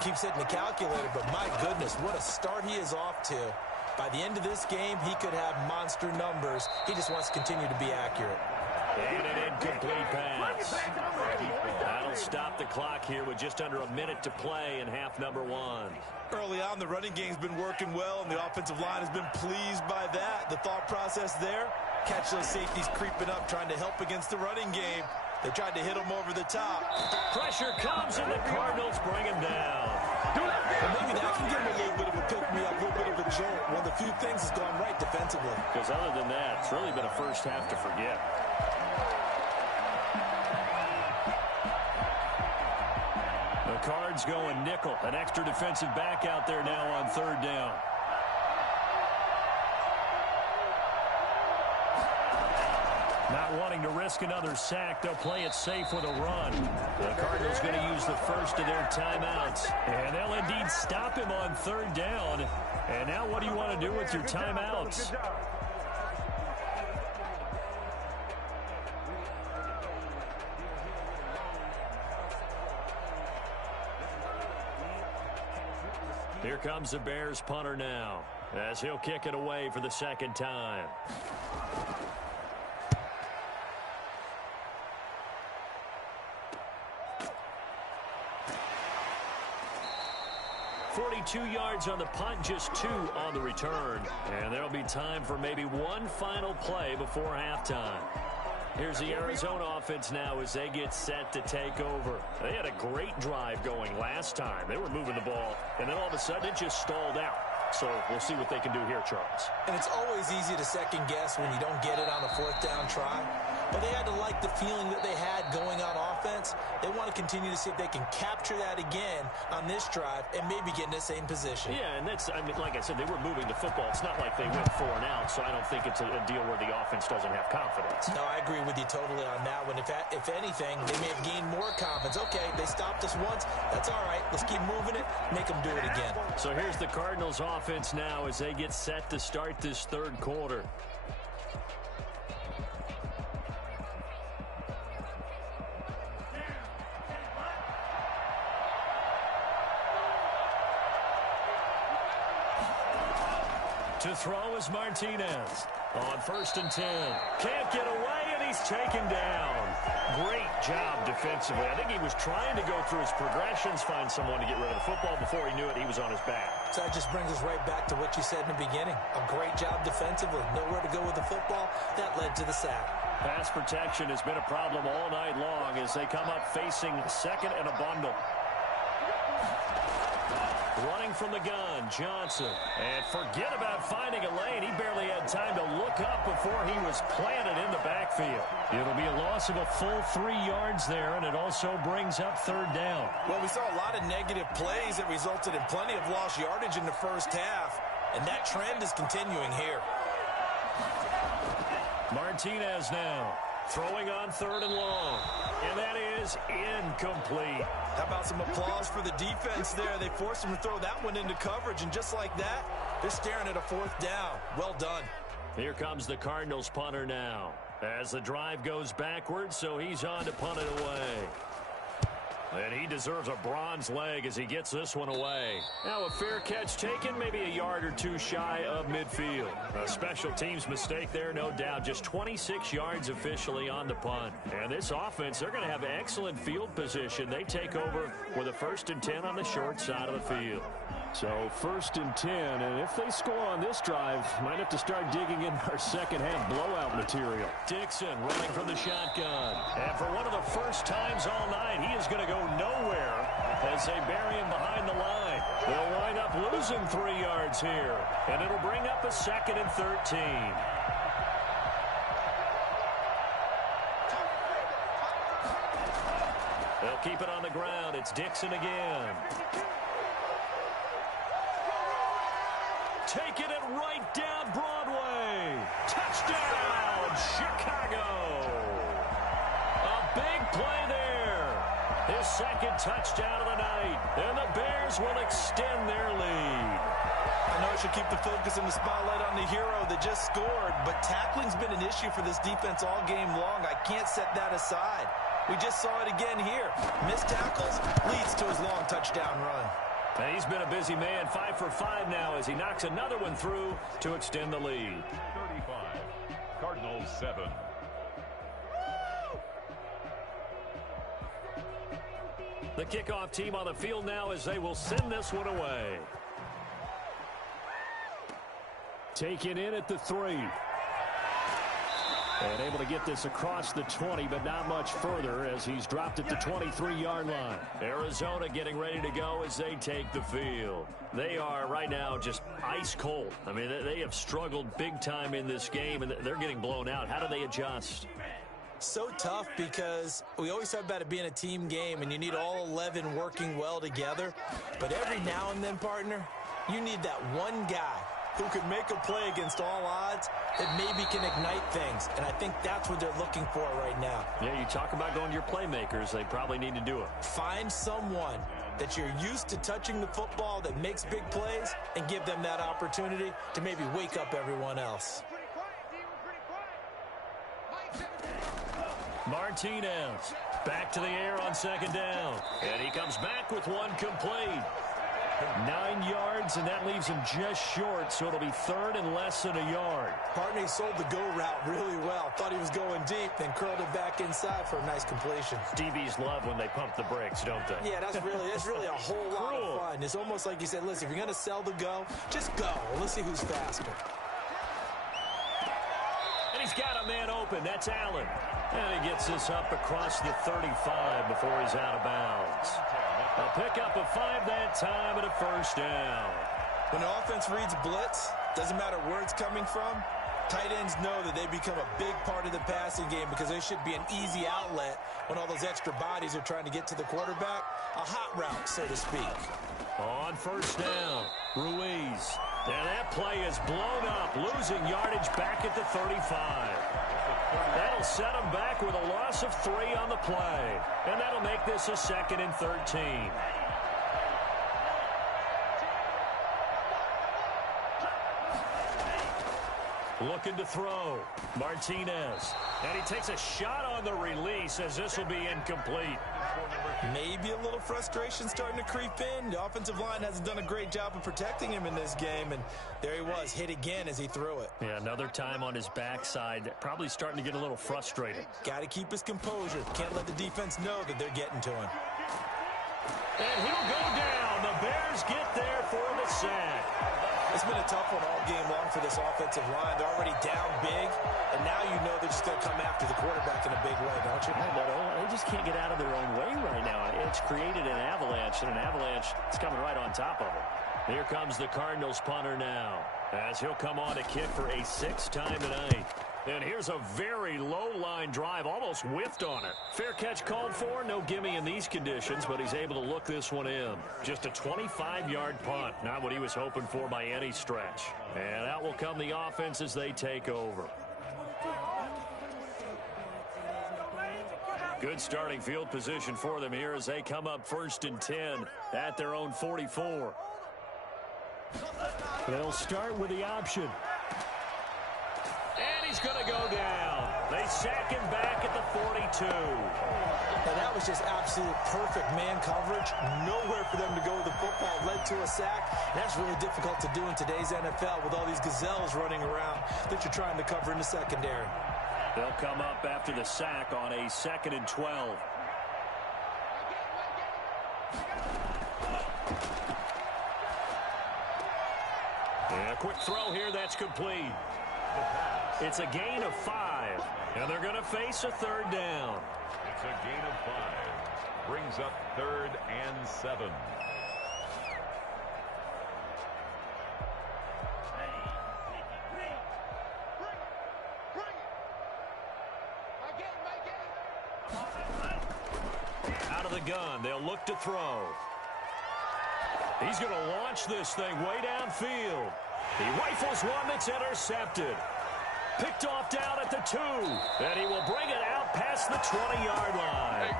keeps hitting the calculator. But my goodness, what a start he is off to. By the end of this game, he could have monster numbers. He just wants to continue to be accurate. And an incomplete pass. That'll stop the clock here with just under a minute to play in half number one. Early on, the running game's been working well, and the offensive line has been pleased by that. The thought process there, catch those safeties creeping up, trying to help against the running game. They tried to hit him over the top. Pressure comes, and the Cardinals bring him down. Well, maybe that can give him a little bit of a pick-me-up, a little bit of a jolt. One of the few things has gone right defensively. Because other than that, it's really been a first half to forget. The Cards going nickel. An extra defensive back out there now on third down. Not wanting to risk another sack, they'll play it safe with a run. The Cardinals going to use the first of their timeouts. And they'll indeed stop him on third down. And now what do you want to do with your timeouts? Here comes the Bears punter now, as he'll kick it away for the second time. .42 yards on the punt, just 2 on the return. And there'll be time for maybe one final play before halftime. Here's the Arizona offense now as they get set to take over. They had a great drive going last time. They were moving the ball, and then all of a sudden it just stalled out. So we'll see what they can do here, Charles. And it's always easy to second guess when you don't get it on a fourth down try. But they had to like the feeling that they had going on offense. They want to continue to see if they can capture that again on this drive and maybe get in the same position. Yeah, and that's, I mean, like I said, they were moving the football. It's not like they went 4 and out, so I don't think it's a deal where the offense doesn't have confidence. No, I agree with you totally on that one. If anything, they may have gained more confidence. Okay, they stopped us once. That's all right. Let's keep moving it. Make them do it again. So here's the Cardinals offense now as they get set to start this third quarter. To throw is Martinez on 1st and 10. Can't get away, and he's taken down. Great job defensively. I think he was trying to go through his progressions, find someone to get rid of the football. Before he knew it, he was on his back. So that just brings us right back to what you said in the beginning. A great job defensively. Nowhere to go with the football. That led to the sack. Pass protection has been a problem all night long as they come up facing second and a bundle. Running from the gun, Johnson. And forget about finding a lane. He barely had time to look up before he was planted in the backfield. It'll be a loss of a full 3 yards there, and it also brings up third down. Well, we saw a lot of negative plays that resulted in plenty of lost yardage in the first half, and that trend is continuing here. Martinez now throwing on third and long, and that is incomplete. How about some applause for the defense there? They forced him to throw that one into coverage, and just like that, they're staring at a fourth down. Well done. Here comes the Cardinals punter now as the drive goes backwards, so he's on to punt it away. And he deserves a bronze leg as he gets this one away. Now a fair catch taken, maybe a yard or two shy of midfield. A special teams mistake there, no doubt. Just 26 yards officially on the punt. And this offense, they're going to have excellent field position. They take over with a 1st and 10 on the short side of the field. So 1st and 10, and if they score on this drive, might have to start digging in our second half blowout material. Dixon running from the shotgun. And for one of the first times all night, he is going to go nowhere as they bury him behind the line. They'll wind up losing 3 yards here, and it'll bring up a 2nd and 13. They'll keep it on the ground. It's Dixon again. Taking it right down Broadway. Touchdown, Chicago. A big play there. His 2nd touchdown of the night. And the Bears will extend their lead. I know I should keep the focus and the spotlight on the hero that just scored, but tackling's been an issue for this defense all game long. I can't set that aside. We just saw it again here. Missed tackles leads to his long touchdown run. And he's been a busy man, 5 for 5 now as he knocks another one through to extend the lead. 35, Cardinals 7. The kickoff team on the field now as they will send this one away. Taken in at the 3. And able to get this across the 20, but not much further as he's dropped at the 23-yard line. Arizona getting ready to go as they take the field. They are right now just ice cold. I mean, they have struggled big time in this game, and they're getting blown out. How do they adjust? So tough because we always talk about it being a team game, and you need all 11 working well together. But every now and then, partner, you need that one guy who can make a play against all odds that maybe can ignite things. And I think that's what they're looking for right now. Yeah, you talk about going to your playmakers. They probably need to do it. Find someone that you're used to touching the football that makes big plays and give them that opportunity to maybe wake up everyone else. Martinez back to the air on 2nd down. And he comes back with one complete. 9 yards, and that leaves him just short, so it'll be 3rd and less than a yard. Partner sold the go route really well. Thought he was going deep, then curled it back inside for a nice completion. DBs love when they pump the brakes, don't they? Yeah, that's really a whole lot of fun. It's almost like you said, listen, if you're going to sell the go, just go. Let's see who's faster. And he's got a man open. That's Allen. And he gets this up across the 35 before he's out of bounds. A pickup of 5 that time and a 1st down. When the offense reads blitz, doesn't matter where it's coming from, tight ends know that they become a big part of the passing game because they should be an easy outlet when all those extra bodies are trying to get to the quarterback. A hot route, so to speak. On 1st down, Ruiz. And that play is blown up, losing yardage back at the 35. That'll set him back with a loss of 3 on the play. And that'll make this a 2nd and 13. Looking to throw. Martinez. And he takes a shot on the release as this will be incomplete. Maybe a little frustration starting to creep in. The offensive line hasn't done a great job of protecting him in this game, and there he was, hit again as he threw it. Yeah, another time on his backside, probably starting to get a little frustrated. Got to keep his composure. Can't let the defense know that they're getting to him. And he'll go down And the Bears get there for the sack. It's been a tough one all game long for this offensive line. They're already down big, and now you know they're just going to come after the quarterback in a big way, don't you? Yeah, but they just can't get out of their own way right now. It's created an avalanche, and an avalanche is coming right on top of it. Here comes the Cardinals punter now, as he'll come on to kick for a sixth time tonight. And here's a very low-line drive, almost whiffed on it. Fair catch called for, no gimme in these conditions, but he's able to look this one in. Just a 25-yard punt, not what he was hoping for by any stretch. And out will come the offense as they take over. Good starting field position for them here as they come up 1st and 10 at their own 44. They'll start with the option. And he's going to go down. They sack him back at the 42. And that was just absolute perfect man coverage. Nowhere for them to go with the football. Led to a sack. And that's really difficult to do in today's NFL with all these gazelles running around that you're trying to cover in the secondary. They'll come up after the sack on a 2nd and 12. And a quick throw here that's complete. It's a gain of 5, and they're going to face a 3rd down. It's a gain of 5. Brings up 3rd and 7. Out of the gun, they'll look to throw. He's going to launch this thing way downfield. He rifles one that's intercepted. Picked off down at the 2. And he will bring it out past the 20-yard line.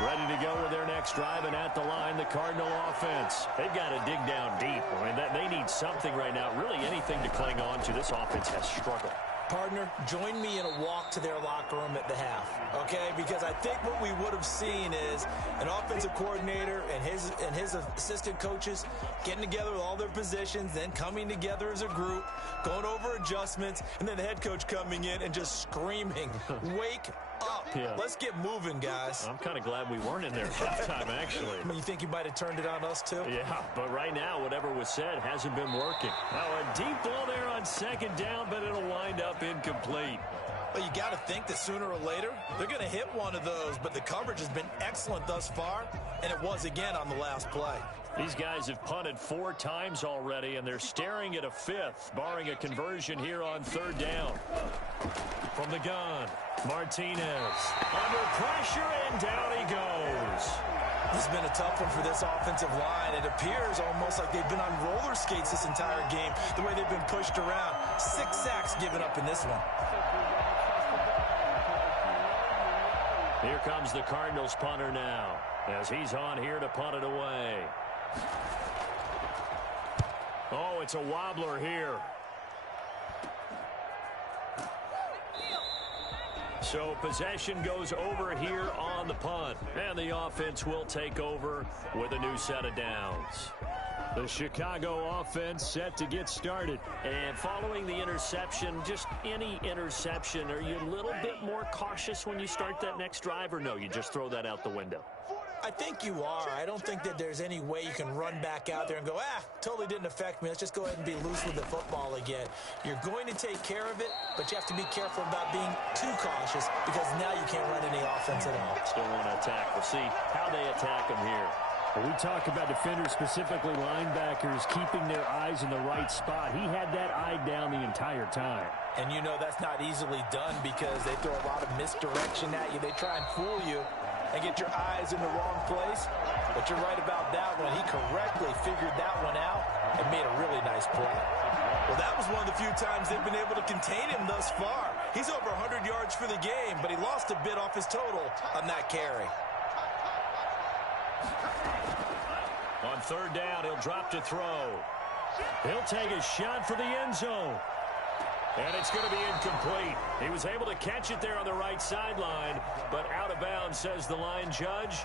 Ready to go with their next drive, and at the line, the Cardinal offense. They've got to dig down deep. I mean, they need something right now, really anything to cling on to. This offense has struggled. Partner, join me in a walk to their locker room at the half, okay? Because I think what we would have seen is an offensive coordinator and his assistant coaches getting together with all their positions, then coming together as a group, going over adjustments, and then the head coach coming in and just screaming, wake up. Yeah. Let's get moving, guys. I'm kind of glad we weren't in there at halftime, actually. I mean, you think you might have turned it on us, too? Yeah, but right now, whatever was said hasn't been working. Now, a deep ball there on 2nd down, but it'll wind up incomplete. Well, you got to think that sooner or later, they're going to hit one of those, but the coverage has been excellent thus far, and it was again on the last play. These guys have punted 4 times already, and they're staring at a 5th, barring a conversion here on 3rd down. From the gun, Martinez under pressure, and down he goes. This has been a tough one for this offensive line. It appears almost like they've been on roller skates this entire game, the way they've been pushed around. 6 sacks given up in this one. Here comes the Cardinals punter now, as he's on here to punt it away. Oh, it's a wobbler here. So possession goes over here on the punt, and the offense will take over with a new set of downs. The Chicago offense set to get started. And following the interception, just any interception, are you a little bit more cautious when you start that next drive, or no, you just throw that out the window? I think you are. I don't think that there's any way you can run back out there and go, totally didn't affect me. Let's just go ahead and be loose with the football again. You're going to take care of it, but you have to be careful about being too cautious because now you can't run any offense at all. Still want to attack. We'll see how they attack them here. When we talk about defenders, specifically linebackers, keeping their eyes in the right spot. He had that eye down the entire time. And you know that's not easily done because they throw a lot of misdirection at you. They try and fool you and get your eyes in the wrong place. But you're right about that one. He correctly figured that one out and made a really nice play. Well, that was one of the few times they've been able to contain him thus far. He's over 100 yards for the game, but he lost a bit off his total on that carry. On 3rd down, he'll drop to throw. He'll take a shot for the end zone. And it's going to be incomplete. He was able to catch it there on the right sideline, but out of bounds, says the line judge.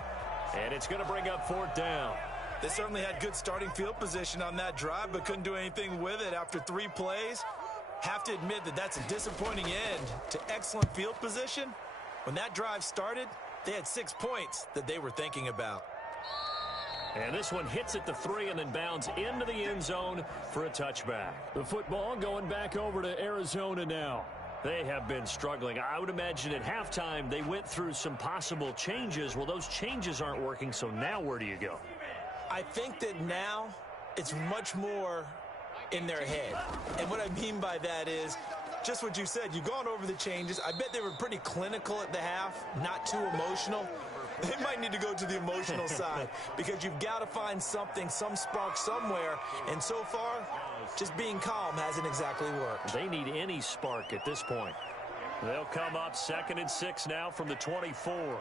And it's going to bring up 4th down. They certainly had good starting field position on that drive, but couldn't do anything with it after 3 plays. Have to admit that that's a disappointing end to excellent field position. When that drive started, they had 6 points that they were thinking about. And this one hits at the 3 and then bounds into the end zone for a touchback. The football going back over to Arizona now. They have been struggling. I would imagine at halftime they went through some possible changes. Well, those changes aren't working, so now where do you go? I think that now it's much more in their head. And what I mean by that is just what you said. You've gone over the changes. I bet they were pretty clinical at the half, not too emotional. They might need to go to the emotional side because you've got to find something, some spark somewhere. And so far, just being calm hasn't exactly worked. They need any spark at this point. They'll come up 2nd and 6 now from the 24.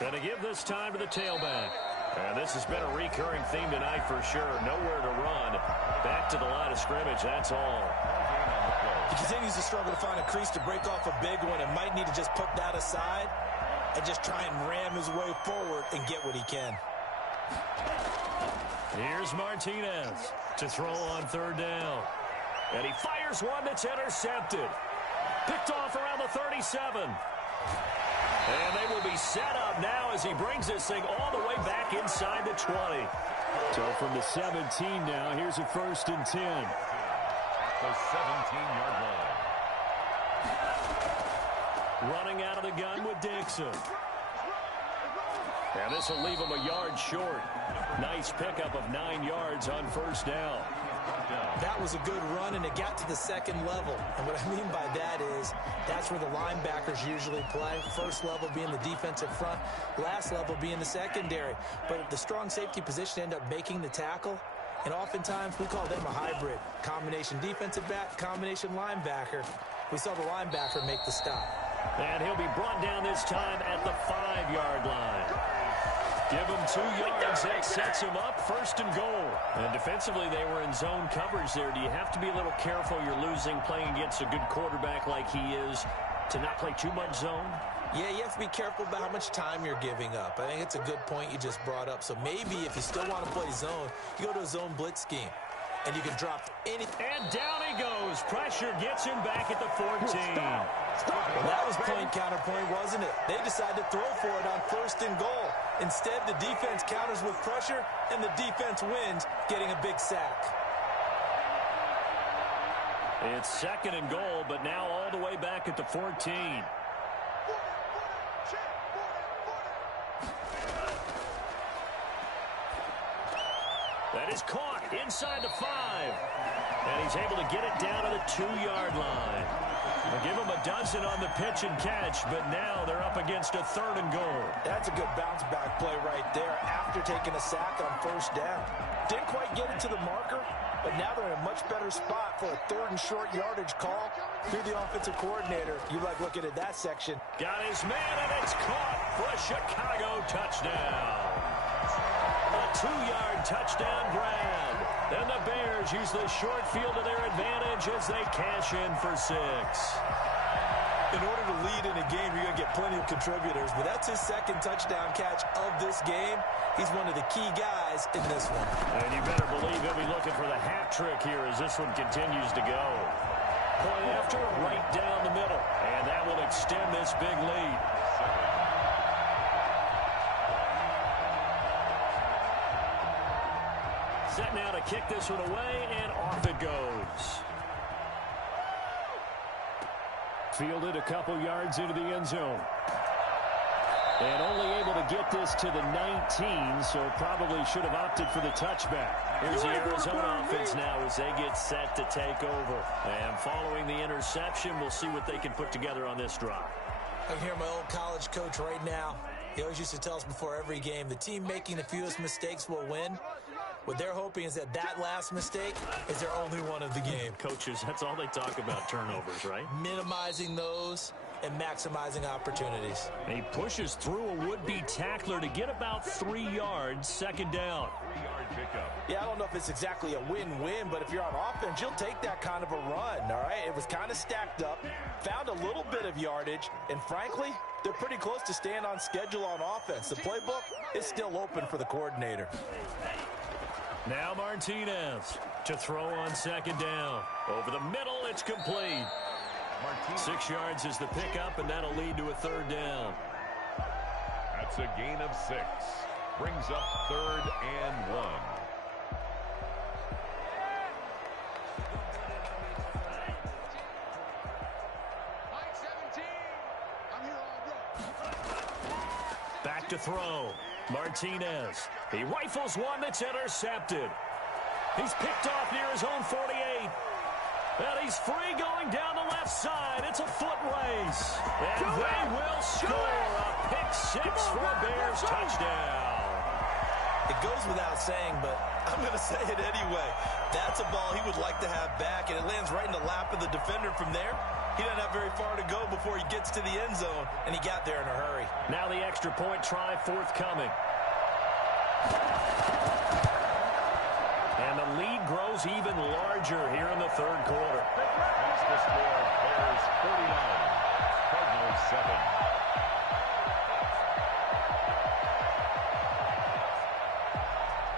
Going to give this time to the tailback. And this has been a recurring theme tonight for sure. Nowhere to run. Back to the line of scrimmage, that's all. He continues to struggle to find a crease to break off a big one and might need to just put that aside and just try and ram his way forward and get what he can. Here's Martinez to throw on 3rd down. And he fires one that's intercepted. Picked off around the 37. And they will be set up now as he brings this thing all the way back inside the 20. So from the 17 now, here's a 1st and 10. The 17-yard line. Running out of the gun with Dixon. And this will leave him a yard short. Nice pickup of 9 yards on 1st down. That was a good run, and it got to the 2nd level. And what I mean by that is that's where the linebackers usually play. 1st level being the defensive front, last level being the secondary. But the strong safety position end up making the tackle. And oftentimes we call them a hybrid. Combination defensive back, combination linebacker. We saw the linebacker make the stop. And he'll be brought down this time at the 5-yard line. Give him 2 yards. That sets him up 1st and goal. And defensively, they were in zone coverage there. Do you have to be a little careful? You're losing, playing against a good quarterback like he is, to not play too much zone? Yeah, you have to be careful about how much time you're giving up. I think it's a good point you just brought up. So maybe if you still want to play zone, you go to a zone blitz scheme. And you can drop any. And down he goes. Pressure gets him back at the 14. Well, that was point counterpoint, wasn't it? They decided to throw for it on 1st and goal. Instead, the defense counters with pressure, and the defense wins, getting a big sack. It's 2nd and goal, but now all the way back at the 14. That is caught inside the 5. And he's able to get it down to the 2-yard line. They'll give him a dozen on the pitch and catch, but now they're up against a 3rd and goal. That's a good bounce-back play right there after taking a sack on 1st down. Didn't quite get it to the marker, but now they're in a much better spot for a 3rd and short yardage call through the offensive coordinator. You like looking at that section. Got his man, and it's caught for a Chicago touchdown. A 2-yard touchdown grab. And the Bears use the short field to their advantage as they cash in for 6. In order to lead in a game, you're going to get plenty of contributors, but that's his 2nd touchdown catch of this game. He's one of the key guys in this one. And you better believe he'll be looking for the hat trick here as this one continues to go. Point after, right down the middle. And that will extend this big lead. Set now to kick this one away, and off it goes. Fielded a couple yards into the end zone. And only able to get this to the 19, so probably should have opted for the touchback. Here's the Arizona offense now as they get set to take over. And following the interception, we'll see what they can put together on this drive. I can hear my old college coach right now. He always used to tell us before every game, the team making the fewest mistakes will win. What they're hoping is that last mistake is their only one of the game. Coaches, that's all they talk about, turnovers, right? Minimizing those and maximizing opportunities. And he pushes through a would-be tackler to get about 3 yards, 2nd down. 3-yard pickup. Yeah, I don't know if it's exactly a win-win, but if you're on offense, you'll take that kind of a run, all right? It was kind of stacked up, found a little bit of yardage, and frankly, they're pretty close to staying on schedule on offense. The playbook is still open for the coordinator. Now Martinez to throw on 2nd down. Over the middle, it's complete. 6 yards is the pickup, and that'll lead to a 3rd down. At It's a gain of 6. Brings up 3rd and 1. Back to throw. Martinez. He rifles one that's intercepted. He's picked off near his own 48. And he's free going down the left side. It's a foot race. And they will score a pick 6 for a Bears touchdown. It goes without saying, but I'm going to say it anyway. That's a ball he would like to have back, and it lands right in the lap of the defender from there. He doesn't have very far to go before he gets to the end zone, and he got there in a hurry. Now the extra point try forthcoming. And the lead grows even larger here in the third quarter. That's the score. Bears 49, Cardinals 7.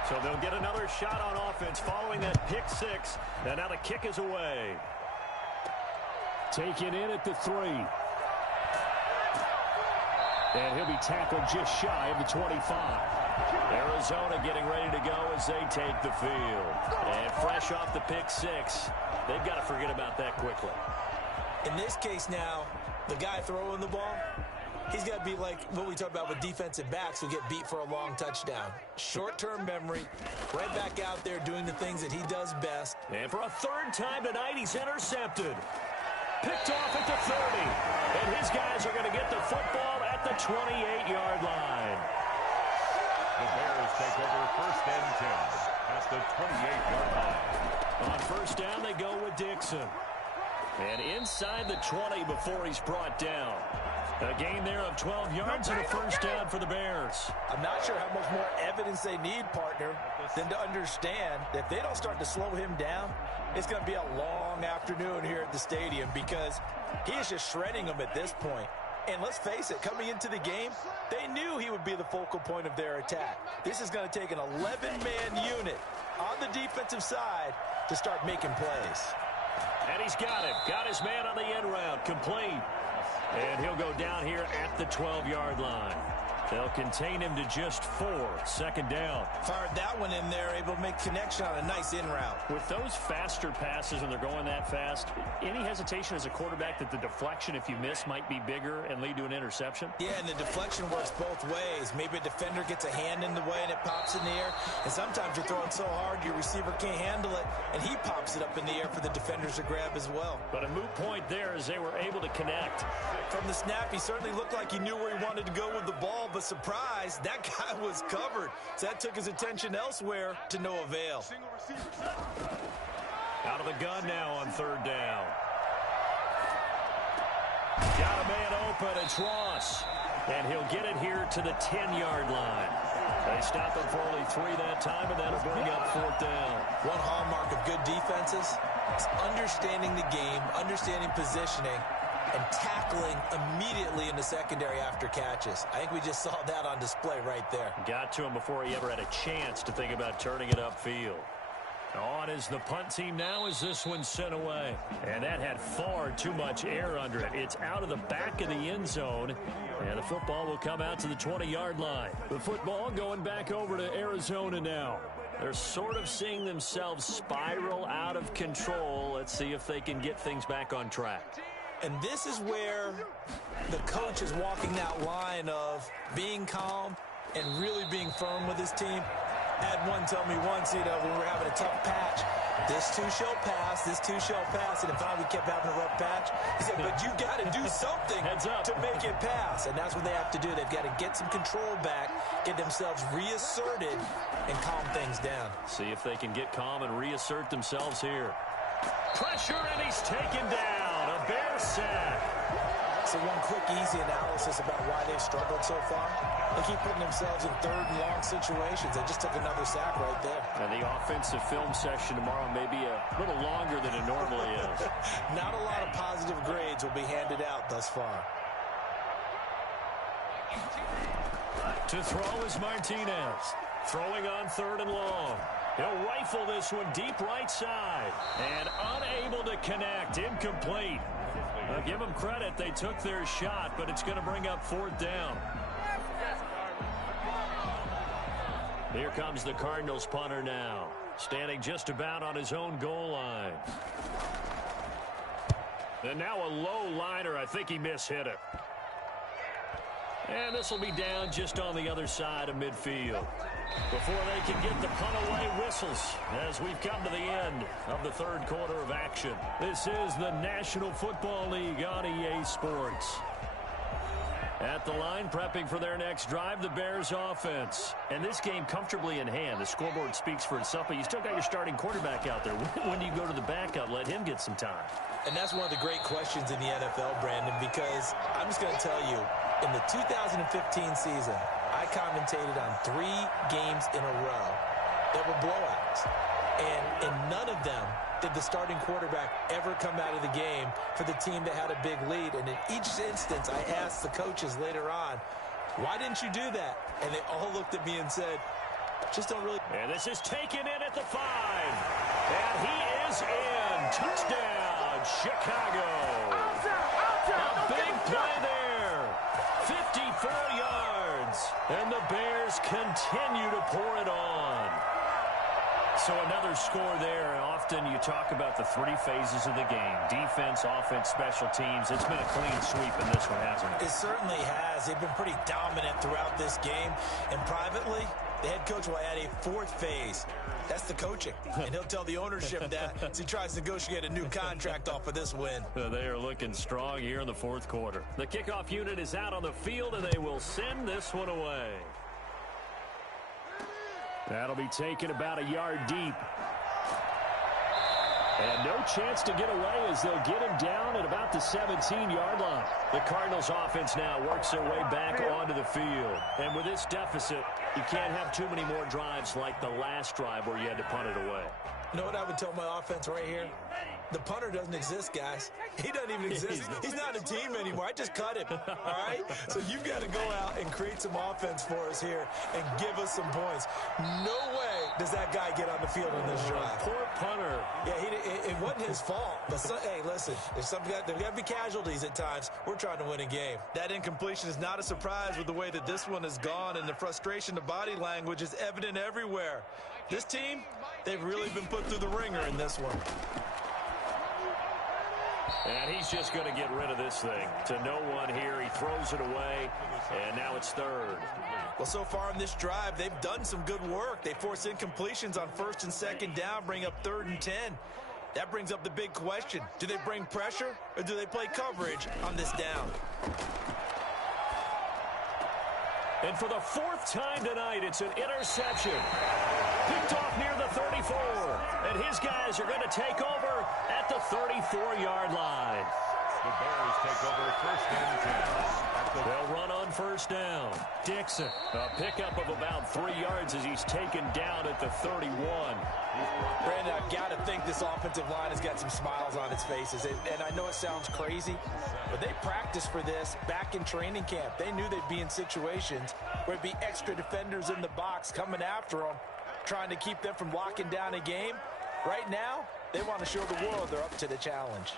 So they'll get another shot on offense following that pick 6. And now the kick is away. Taken in at the 3. And he'll be tackled just shy of the 25. Arizona getting ready to go as they take the field. And fresh off the pick 6, they've got to forget about that quickly. In this case now, the guy throwing the ball, he's got to be like what we talk about with defensive backs who get beat for a long touchdown. Short-term memory, right back out there doing the things that he does best. And for a third time tonight, he's intercepted. Picked off at the 30. And his guys are going to get the football at the 28-yard line. The Bears take over 1st and 10 at the 28-yard line. On first down, they go with Dixon. And inside the 20 before he's brought down. A gain there of 12 yards and a first down for the Bears. I'm not sure how much more evidence they need, partner, than to understand that if they don't start to slow him down, it's going to be a long afternoon here at the stadium because he is just shredding them at this point. And let's face it, coming into the game, they knew he would be the focal point of their attack. This is going to take an 11-man unit on the defensive side to start making plays. And he's got him. Got his man on the end round. Complete. And he'll go down here at the 12-yard line. They'll contain him to just 4. Second down. Fired that one in there, able to make connection on a nice in route. With those faster passes when they're going that fast, any hesitation as a quarterback that the deflection, if you miss, might be bigger and lead to an interception? Yeah, and the deflection works both ways. Maybe a defender gets a hand in the way and it pops in the air. And sometimes you're throwing so hard your receiver can't handle it, and he pops it up in the air for the defenders to grab as well. But a moot point there as they were able to connect. From the snap, he certainly looked like he knew where he wanted to go with the ball, but surprise, that guy was covered. So that took his attention elsewhere to no avail. Out of the gun now on third down. Got a man open, it's Ross. And he'll get it here to the 10-yard line. They stop him for only 3 that time, and that'll bring up fourth down. One hallmark of good defenses is understanding the game, understanding positioning, and tackling immediately in the secondary after catches. I think we just saw that on display right there. Got to him before he ever had a chance to think about turning it upfield. On is the punt team now as this one's sent away. And that had far too much air under it. It's out of the back of the end zone. And the football will come out to the 20-yard line. The football going back over to Arizona now. They're sort of seeing themselves spiral out of control. Let's see if they can get things back on track. And this is where the coach is walking that line of being calm and really being firm with his team. I had one tell me once, when we were having a tough patch, this too shall pass, this too shall pass, and finally we kept having a rough patch. He said, but you got to do something to make it pass, and that's what they have to do. They've got to get some control back, get themselves reasserted, and calm things down. See if they can get calm and reassert themselves here. Pressure, and he's taken down. A Bear sack. So one quick, easy analysis about why they've struggled so far. They keep putting themselves in third and long situations. They just took another sack right there. And the offensive film session tomorrow may be a little longer than it normally is. Not a lot of positive grades will be handed out thus far. To throw is Martinez. Throwing on third and long. He'll rifle this one deep right side. And unable to connect. Incomplete. I'll give them credit. They took their shot, but it's going to bring up fourth down. Here comes the Cardinals punter now, standing just about on his own goal line. And now a low liner. I think he mishit it. And this will be down just on the other side of midfield. Before they can get the punt away, whistles as we've come to the end of the third quarter of action. This is the National Football League on EA Sports. At the line, prepping for their next drive, the Bears offense. And this game comfortably in hand. The scoreboard speaks for itself, but you still got your starting quarterback out there. When do you go to the backup? Let him get some time. And that's one of the great questions in the NFL, Brandon, because I'm just going to tell you, in the 2015 season, I commentated on 3 games in a row that were blowouts. And in none of them did the starting quarterback ever come out of the game for the team that had a big lead. And in each instance, I asked the coaches later on, why didn't you do that? And they all looked at me and said, just don't really. And this is taken in at the 5. And he is in. Touchdown, Chicago. A big play there. 54 yards. And the Bears continue to pour it on. So another score there. Often you talk about the 3 phases of the game. Defense, offense, special teams. It's been a clean sweep in this one, hasn't it? It certainly has. They've been pretty dominant throughout this game. And privately, the head coach will add a 4th phase. That's the coaching. And he'll tell the ownership that as he tries to negotiate a new contract off of this win. They are looking strong here in the fourth quarter. The kickoff unit is out on the field, and they will send this one away. That'll be taken about a yard deep. And no chance to get away as they'll get him down at about the 17-yard line. The Cardinals offense now works their way back onto the field. And with this deficit, you can't have too many more drives like the last drive where you had to punt it away. You know what I would tell my offense right here? The punter doesn't exist, guys. He doesn't even exist. He's not a team anymore. I just cut him, all right? So you've got to go out and create some offense for us here and give us some points. No way does that guy get on the field in this drive. Poor punter. Yeah, it wasn't his fault. But, hey, listen, there's got to be casualties at times. We're trying to win a game. That incompletion is not a surprise with the way that this one has gone, and the frustration, the body language is evident everywhere. This team, they've really been put through the ringer in this one. And he's just going to get rid of this thing to no one here. He throws it away, and now it's 3rd. Well, so far in this drive, they've done some good work. They force incompletions on 1st and 2nd down, bring up 3rd and 10. That brings up the big question. Do they bring pressure, or do they play coverage on this down? And for the 4th time tonight, it's an interception. Picked off near the 34. And his guys are going to take over at the 34-yard line. The Bears take over 1st and 10. They'll run on 1st down. Dixon, a pickup of about 3 yards as he's taken down at the 31. Brandon, I've got to think this offensive line has got some smiles on its faces. And I know it sounds crazy, but they practiced for this back in training camp. They knew they'd be in situations where it'd be extra defenders in the box coming after them, trying to keep them from locking down a game. Right now, they want to show the world they're up to the challenge.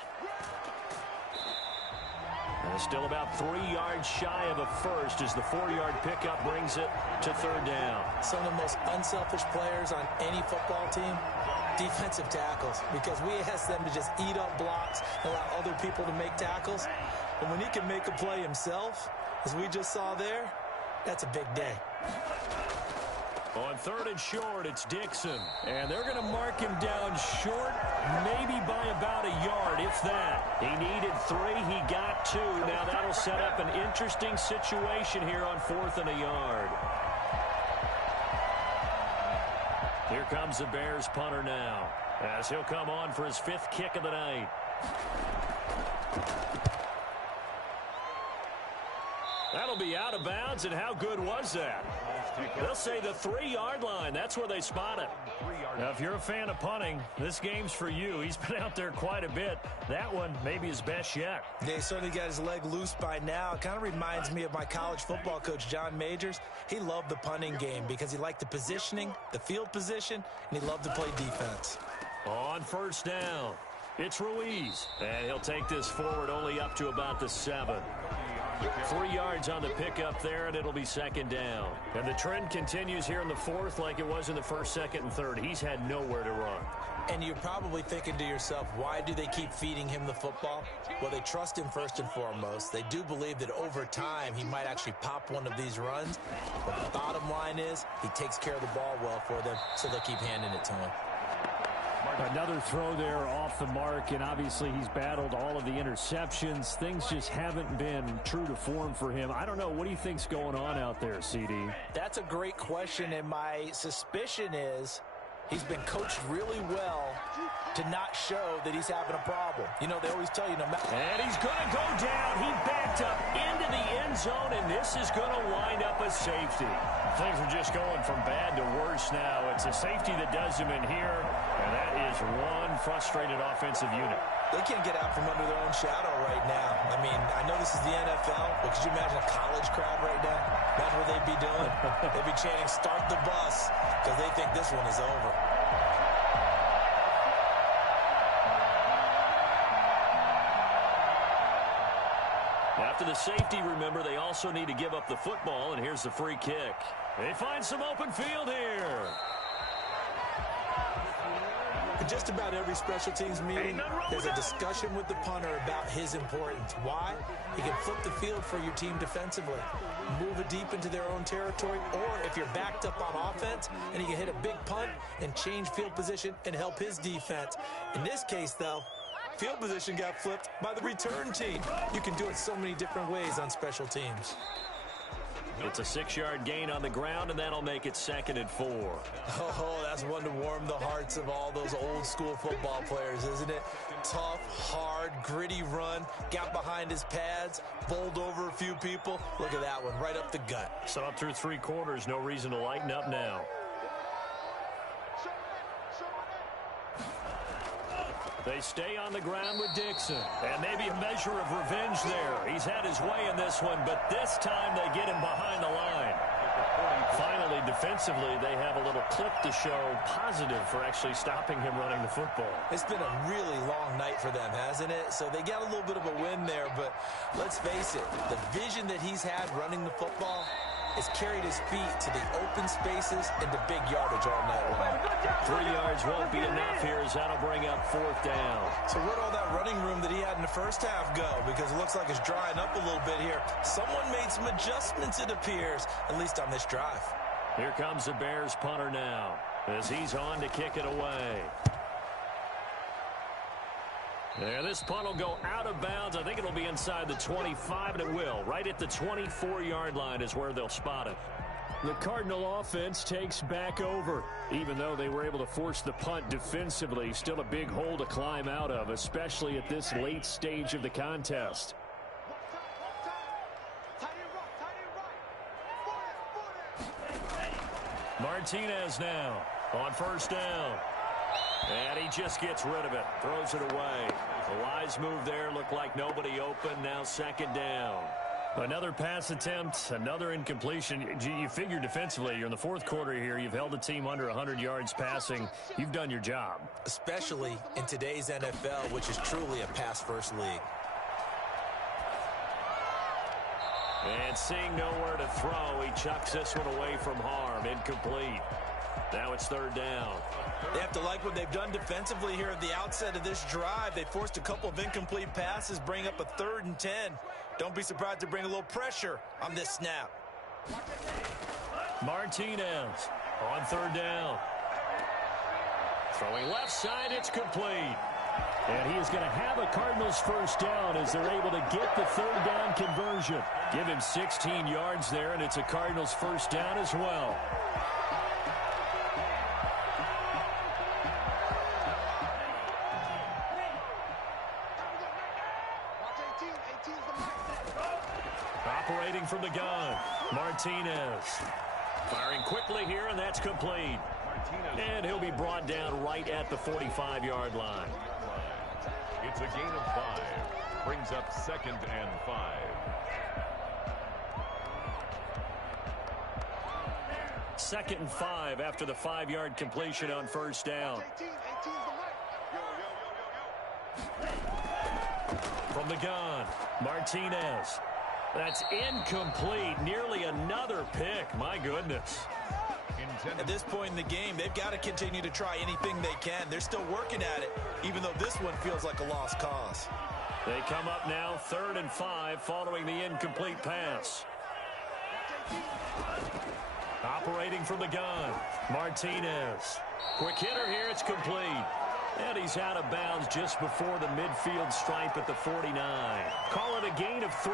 And still about 3 yards shy of a first as the 4-yard pickup brings it to 3rd down. Some of the most unselfish players on any football team, defensive tackles, because we ask them to just eat up blocks and allow other people to make tackles. And when he can make a play himself, as we just saw there, that's a big day. On 3rd and short, it's Dixon. And they're going to mark him down short, maybe by about a yard, if that. He needed 3. He got 2. Now that'll set up an interesting situation here on 4th and a yard. Here comes the Bears punter now, as he'll come on for his 5th kick of the night. That'll be out of bounds, and how good was that? They'll say the 3-yard line. That's where they spot it. Now, if you're a fan of punting, this game's for you. He's been out there quite a bit. That one maybe his best yet. They certainly got his leg loose by now. It kind of reminds me of my college football coach, John Majors. He loved the punting game because he liked the positioning, the field position, and he loved to play defense. On 1st down, it's Ruiz. And he'll take this forward only up to about the 7. on the carry. 3 yards on the pickup there, and it'll be second down. And the trend continues here in the fourth like it was in the first, second, and third. He's had nowhere to run. And you're probably thinking to yourself, why do they keep feeding him the football? Well, they trust him first and foremost. They do believe that over time he might actually pop one of these runs. But the bottom line is he takes care of the ball well for them, so they'll keep handing it to him. Another throw there off the mark, and obviously he's battled all of the interceptions. Things just haven't been true to form for him. I don't know. What do you think's going on out there, CD? That's a great question, and my suspicion is he's been coached really well to not show that he's having a problem. You know, they always tell you no matter. And he's going to go down. He backed up into the end zone, and this is going to wind up a safety. Things are just going from bad to worse now. It's a safety that does him in here, and that is one frustrated offensive unit. They can't get out from under their own shadow right now. I mean, I know this is the NFL, but could you imagine a college crowd right now? Imagine what they'd be doing. They'd be chanting, "Start the bus," because they think this one is over. After the safety, remember, they also need to give up the football, and here's the free kick. They find some open field here. In just about every special teams meeting, there's a discussion with the punter about his importance. Why? He can flip the field for your team defensively, move it deep into their own territory, or if you're backed up on offense, and he can hit a big punt and change field position and help his defense. In this case, though, field position got flipped by the return team. You can do it so many different ways on special teams. It's a 6-yard gain on the ground, and that'll make it second and 4. Oh, that's one to warm the hearts of all those old-school football players, isn't it? Tough, hard, gritty run, got behind his pads, bowled over a few people. Look at that one, right up the gut. So up through 3 quarters, no reason to lighten up now. They stay on the ground with Dixon. And maybe a measure of revenge there. He's had his way in this one, but this time they get him behind the line. Finally, defensively, they have a little clip to show positive for actually stopping him running the football. It's been a really long night for them, hasn't it? So they got a little bit of a win there, but let's face it, the vision that he's had running the football has carried his feet to the open spaces and the big yardage all night long. 3 yards won't be enough here as that'll bring up 4th down. So where'd all that running room that he had in the first half go? Because it looks like it's drying up a little bit here. Someone made some adjustments, it appears, at least on this drive. Here comes the Bears punter now as he's on to kick it away. Yeah, this punt will go out of bounds. I think it'll be inside the 25, and it will. Right at the 24-yard line is where they'll spot it. The Cardinal offense takes back over. Even though they were able to force the punt defensively, still a big hole to climb out of, especially at this late stage of the contest. Martinez now on 1st down. And he just gets rid of it. Throws it away. The wise move there. Looked like nobody open. Now 2nd down. Another pass attempt. Another incompletion. You figure defensively, you're in the 4th quarter here. You've held the team under 100 yards passing. You've done your job. Especially in today's NFL, which is truly a pass-first league. And seeing nowhere to throw, he chucks this one away from harm. Incomplete. Now it's 3rd down. They have to like what they've done defensively here at the outset of this drive. They forced a couple of incomplete passes, bring up a 3rd and 10. Don't be surprised to bring a little pressure on this snap. Martinez on 3rd down. Throwing left side, it's complete. And he is going to have a Cardinals 1st down as they're able to get the 3rd down conversion. Give him 16 yards there, and it's a Cardinals 1st down as well. Operating from the gun, Martinez. Firing quickly here, and that's complete. And he'll be brought down right at the 45-yard line. It's a gain of 5. Brings up 2nd and 5. Second and 5 after the 5-yard completion on 1st down. From the gun, Martinez. That's incomplete. Nearly another pick. My goodness. At this point in the game, they've got to continue to try anything they can. They're still working at it, even though this one feels like a lost cause. They come up now 3rd and 5 following the incomplete pass. Operating from the gun, Martinez. Quick hitter here, it's complete. And he's out of bounds just before the midfield stripe at the 49. Call it a gain of 3,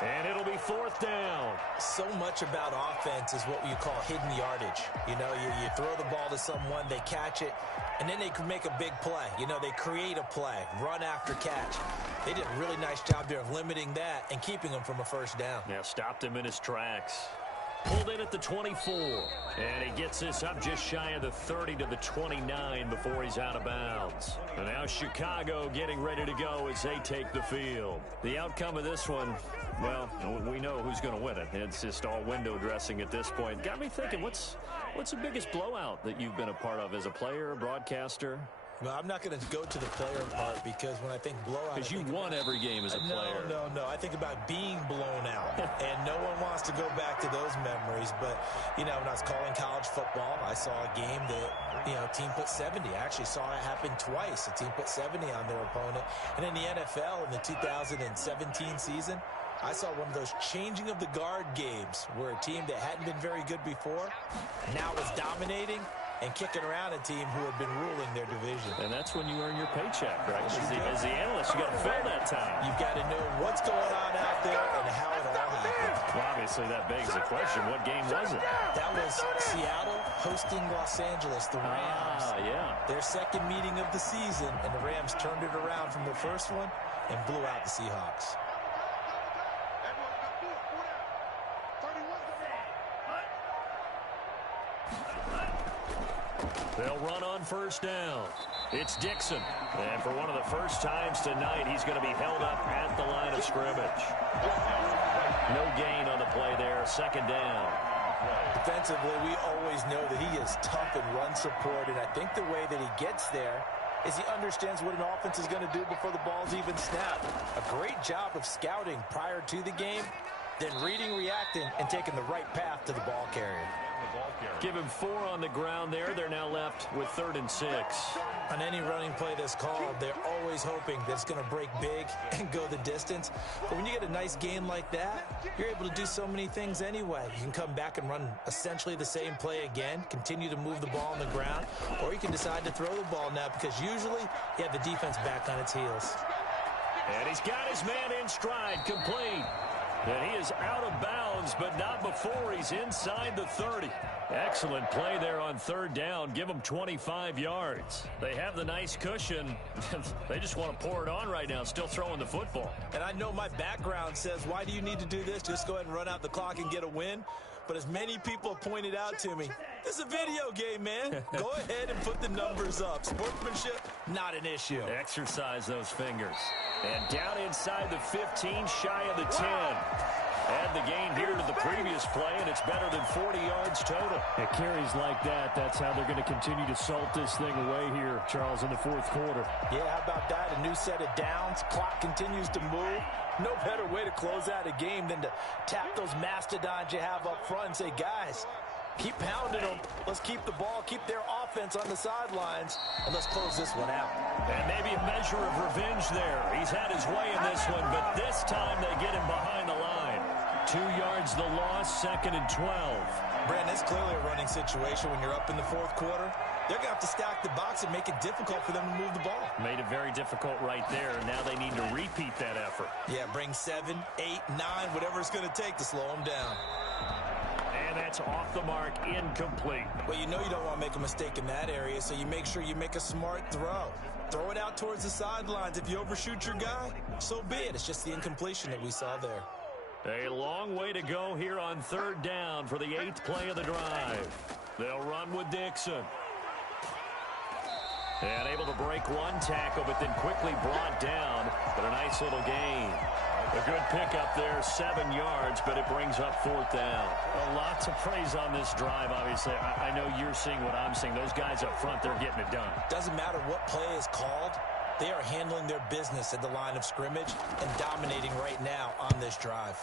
and it'll be 4th down. So much about offense is what you call hidden yardage. You know, you throw the ball to someone, they catch it, and then they can make a big play. You know, they create a play, run after catch. They did a really nice job there of limiting that and keeping him from a first down. Yeah, stopped him in his tracks. Pulled in at the 24, and he gets this up just shy of the 30 to the 29 before he's out of bounds. And now Chicago getting ready to go as they take the field. The outcome of this one, well, we know who's going to win it. It's just all window dressing at this point. Got me thinking, what's the biggest blowout that you've been a part of as a player, broadcaster? Well, I'm not going to go to the player part because when I think blowout... Because you won every game as a player. No. I think about being blown out. And no one wants to go back to those memories. But, you know, when I was calling college football, I saw a game that, you know, a team put 70. I actually saw it happen twice. A team put 70 on their opponent. And in the NFL, in the 2017 season, I saw one of those changing of the guard games where a team that hadn't been very good before now was dominating and kicking around a team who had been ruling their division. And that's when you earn your paycheck, right? As the analyst, you got to fill that time. You've got to know what's going on out there and how it all happened. Well, obviously, that begs the question, what game was it? That was Seattle hosting Los Angeles, the Rams. Yeah. Their second meeting of the season, and the Rams turned it around from the first one and blew out the Seahawks. They'll run on first down. It's Dixon. And for one of the first times tonight, he's going to be held up at the line of scrimmage. No gain on the play there. 2nd down. Defensively, we always know that he is tough in run support, and I think the way that he gets there is he understands what an offense is going to do before the ball's even snapped. A great job of scouting prior to the game, then reading, reacting, and taking the right path to the ball carrier. Give him 4 on the ground there. They're now left with 3rd and 6. On any running play that's called, they're always hoping that it's going to break big and go the distance. But when you get a nice gain like that, you're able to do so many things anyway. You can come back and run essentially the same play again, continue to move the ball on the ground, or you can decide to throw the ball now because usually you have the defense back on its heels. And he's got his man in stride, complete. And he is out of bounds, but not before he's inside the 30. Excellent play there on 3rd down. Give them 25 yards. They have the nice cushion. They just want to pour it on right now, still throwing the football. And I know my background says, why do you need to do this? Just go ahead and run out the clock and get a win. But as many people have pointed out to me, this is a video game, man. Go ahead and put the numbers up. Sportsmanship, not an issue. Exercise those fingers. And down inside the 15, shy of the 10. Add the gain here to the previous play, and it's better than 40 yards total. It carries like that. That's how they're going to continue to salt this thing away here, Charles, in the 4th quarter. Yeah, how about that? A new set of downs. Clock continues to move. No better way to close out a game than to tap those mastodons you have up front and say, guys, keep pounding them. Let's keep the ball, keep their offense on the sidelines, and let's close this one out. And maybe a measure of revenge there. He's had his way in this one, but this time they get him behind the line. 2 yards the loss, 2nd and 12. Brandon, it's clearly a running situation when you're up in the 4th quarter. They're going to have to stack the box and make it difficult for them to move the ball. Made it very difficult right there. Now they need to repeat that effort. Yeah, bring 7, 8, 9, whatever it's going to take to slow them down. And that's off the mark, incomplete. Well, you know you don't want to make a mistake in that area, so you make sure you make a smart throw. Throw it out towards the sidelines. If you overshoot your guy, so be it. It's just the incompletion that we saw there. A long way to go here on 3rd down for the 8th play of the drive. They'll run with Dixon. And able to break one tackle, but then quickly brought down. But a nice little gain. A good pickup there, 7 yards, but it brings up 4th down. Well, lots of praise on this drive, obviously. I know you're seeing what I'm seeing. Those guys up front, they're getting it done. Doesn't matter what play is called. They are handling their business at the line of scrimmage and dominating right now on this drive.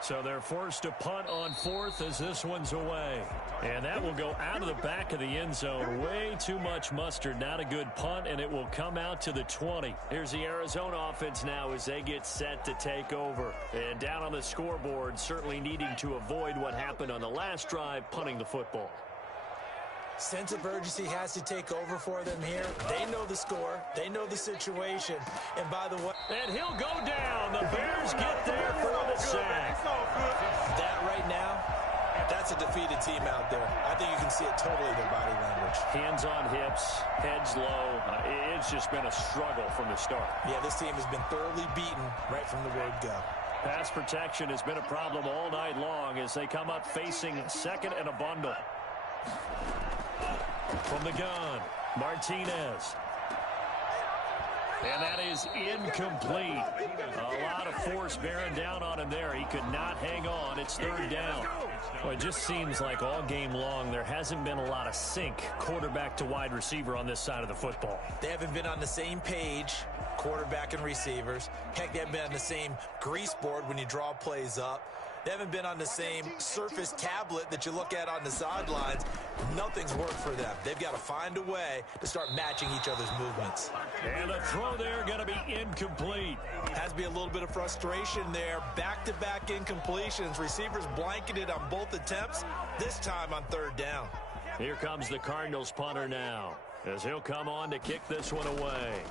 So they're forced to punt on 4th as this one's away. And that will go out of the back of the end zone. Way too much mustard. Not a good punt, and it will come out to the 20. Here's the Arizona offense now as they get set to take over. And down on the scoreboard, certainly needing to avoid what happened on the last drive, punting the football. Sense of urgency has to take over for them here. They know the score. They know the situation. And by the way... And he'll go down. The Bears get there for the sack. That right now, that's a defeated team out there. I think you can see it totally in their body language. Hands on hips, heads low. It's just been a struggle from the start. Yeah, this team has been thoroughly beaten right from the word go. Pass protection has been a problem all night long as they come up facing second and a bundle. From the gun, Martinez. And that is incomplete. A lot of force bearing down on him there. He could not hang on. It's 3rd down. Well, it just seems like all game long there hasn't been a lot of sync quarterback to wide receiver on this side of the football. They haven't been on the same page, quarterback and receivers. Heck, they haven't been on the same grease board when you draw plays up. They haven't been on the same Surface tablet that you look at on the sidelines. Nothing's worked for them. They've got to find a way to start matching each other's movements. And the throw there going to be incomplete. Has to be a little bit of frustration there. Back-to-back incompletions. Receivers blanketed on both attempts, this time on 3rd down. Here comes the Cardinals punter now as he'll come on to kick this one away.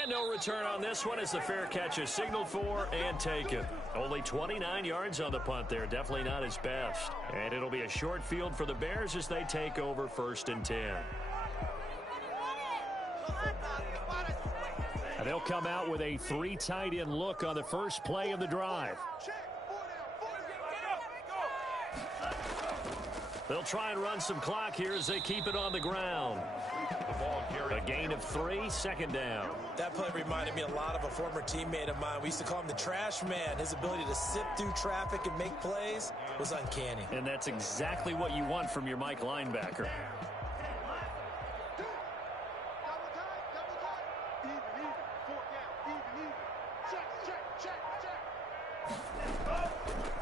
And no return on this one as the fair catch is signaled for and taken. Only 29 yards on the punt there. Definitely not his best. And it'll be a short field for the Bears as they take over 1st and 10. And they'll come out with a 3 tight end look on the first play of the drive. They'll try and run some clock here as they keep it on the ground. A gain of 3, 2nd down. That play reminded me a lot of a former teammate of mine. We used to call him the trash man. His ability to sift through traffic and make plays was uncanny. And that's exactly what you want from your Mike linebacker.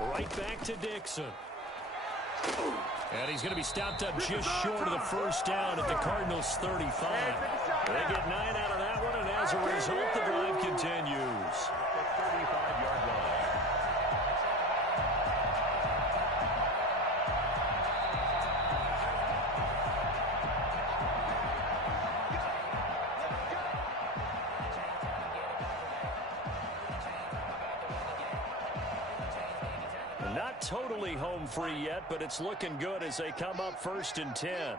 Right back to Dixon. And he's going to be stopped up just short of the 1st down at the Cardinals' 35. They get 9 out of that one, and as a result, the drive continues. At the 35-yard line. Not totally home free yet, but it's looking good as they come up 1st and 10.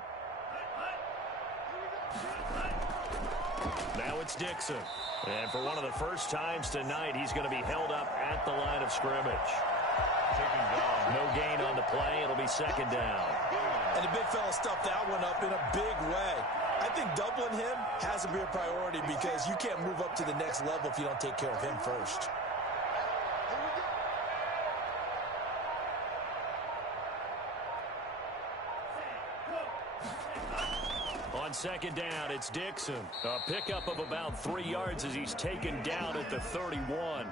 Now it's Dixon. And for one of the first times tonight, he's going to be held up at the line of scrimmage. No gain on the play. It'll be 2nd down. And the big fella stuffed that one up in a big way. I think doubling him has to be a priority because you can't move up to the next level if you don't take care of him first. On 2nd down, it's Dixon. A pickup of about 3 yards as he's taken down at the 31.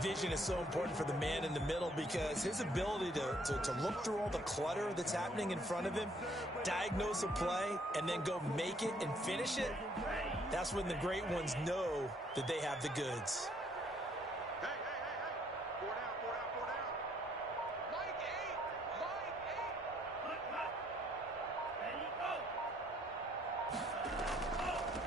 Vision is so important for the man in the middle because his ability to look through all the clutter that's happening in front of him, diagnose a play, and then go make it and finish it, that's when the great ones know that they have the goods.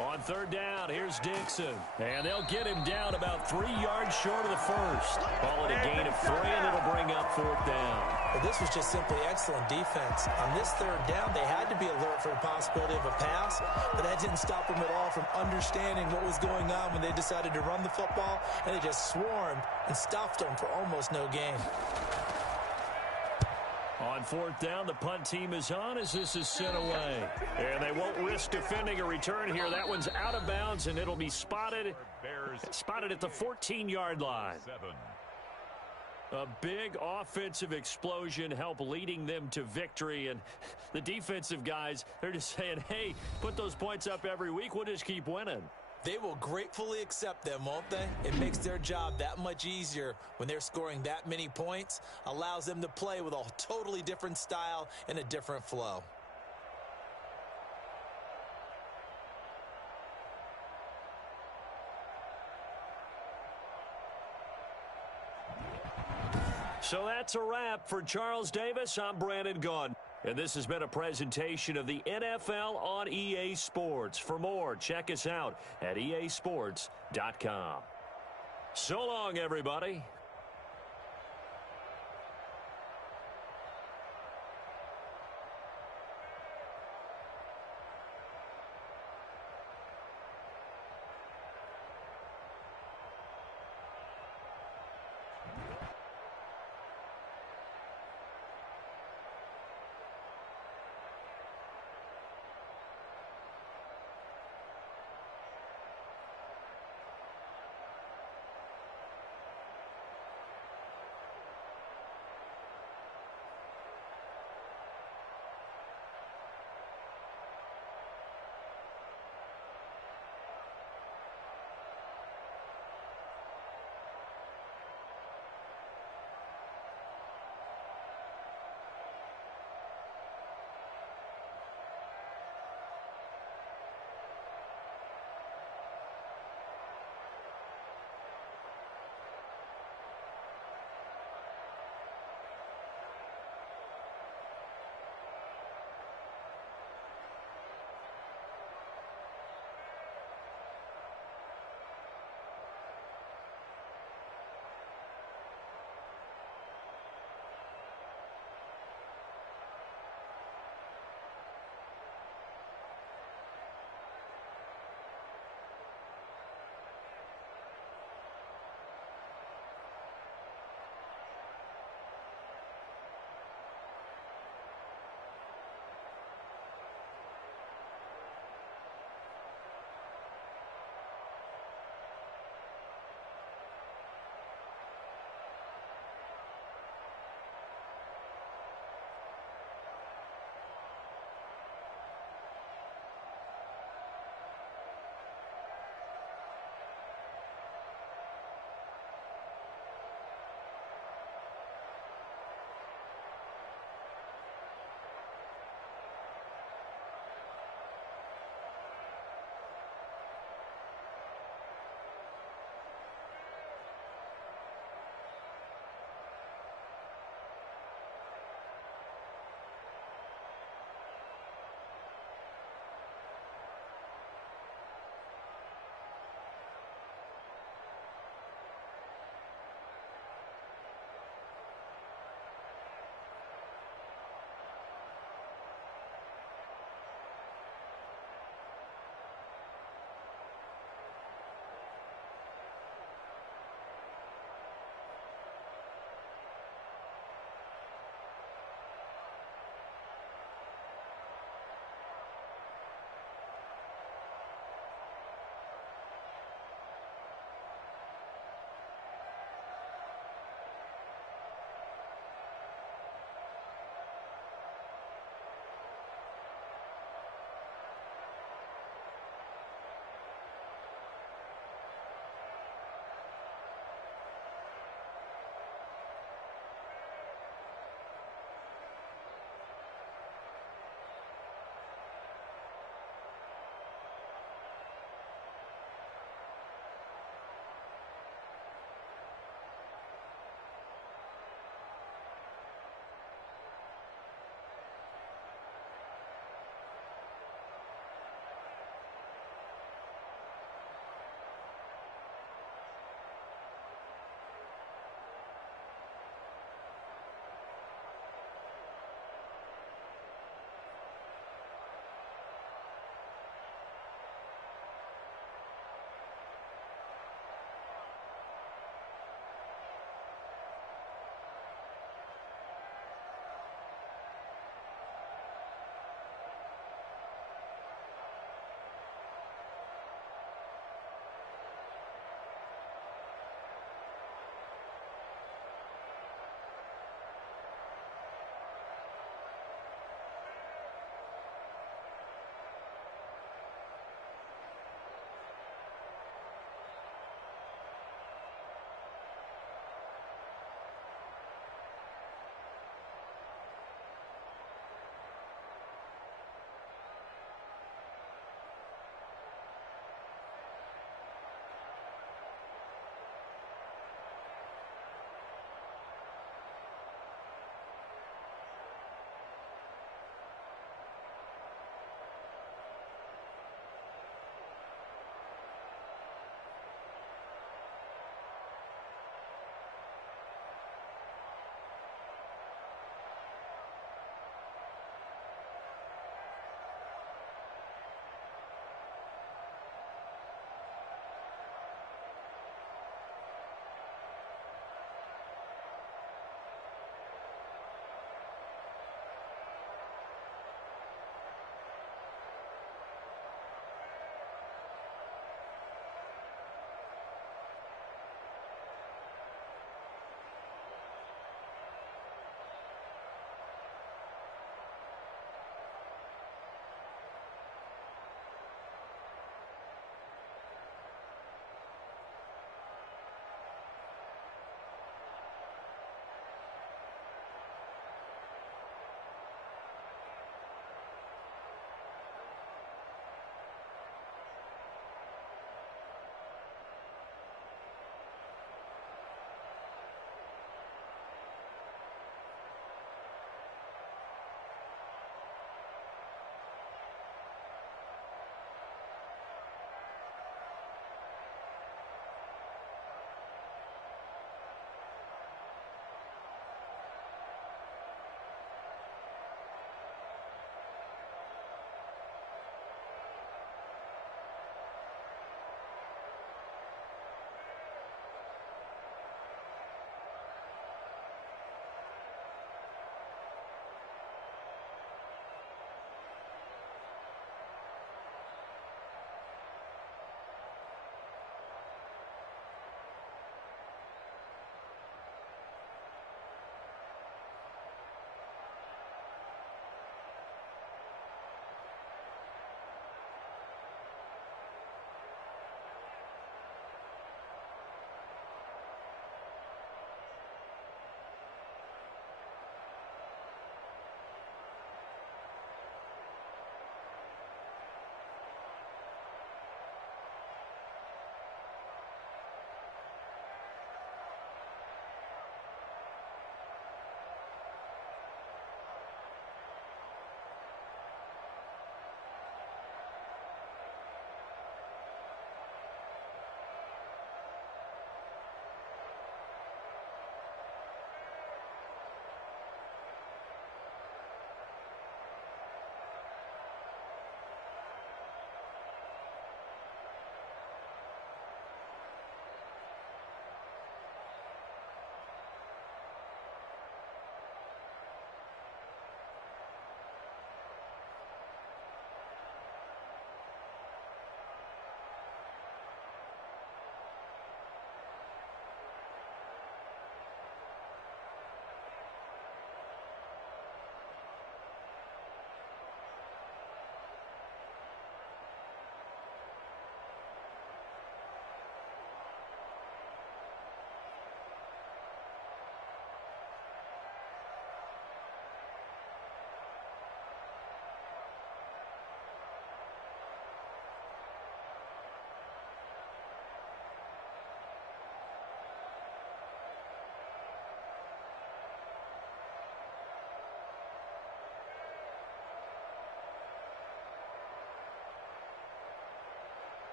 On 3rd down, here's Dixon. And they'll get him down about 3 yards short of the 1st. Call it a gain of 3, and it'll bring up 4th down. Well, this was just simply excellent defense. On this 3rd down, they had to be alert for the possibility of a pass, but that didn't stop them at all from understanding what was going on when they decided to run the football, and they just swarmed and stuffed them for almost no gain. On 4th down, the punt team is on as this is sent away. And they won't risk defending a return here. That one's out of bounds, and it'll be spotted at the 14-yard line. A big offensive explosion helped leading them to victory. And the defensive guys, they're just saying, hey, put those points up every week. We'll just keep winning. They will gratefully accept them, won't they? It makes their job that much easier when they're scoring that many points, allows them to play with a totally different style and a different flow. So that's a wrap for Charles Davis. I'm Brandon Gaudin. And this has been a presentation of the NFL on EA Sports. For more, check us out at easports.com. So long, everybody.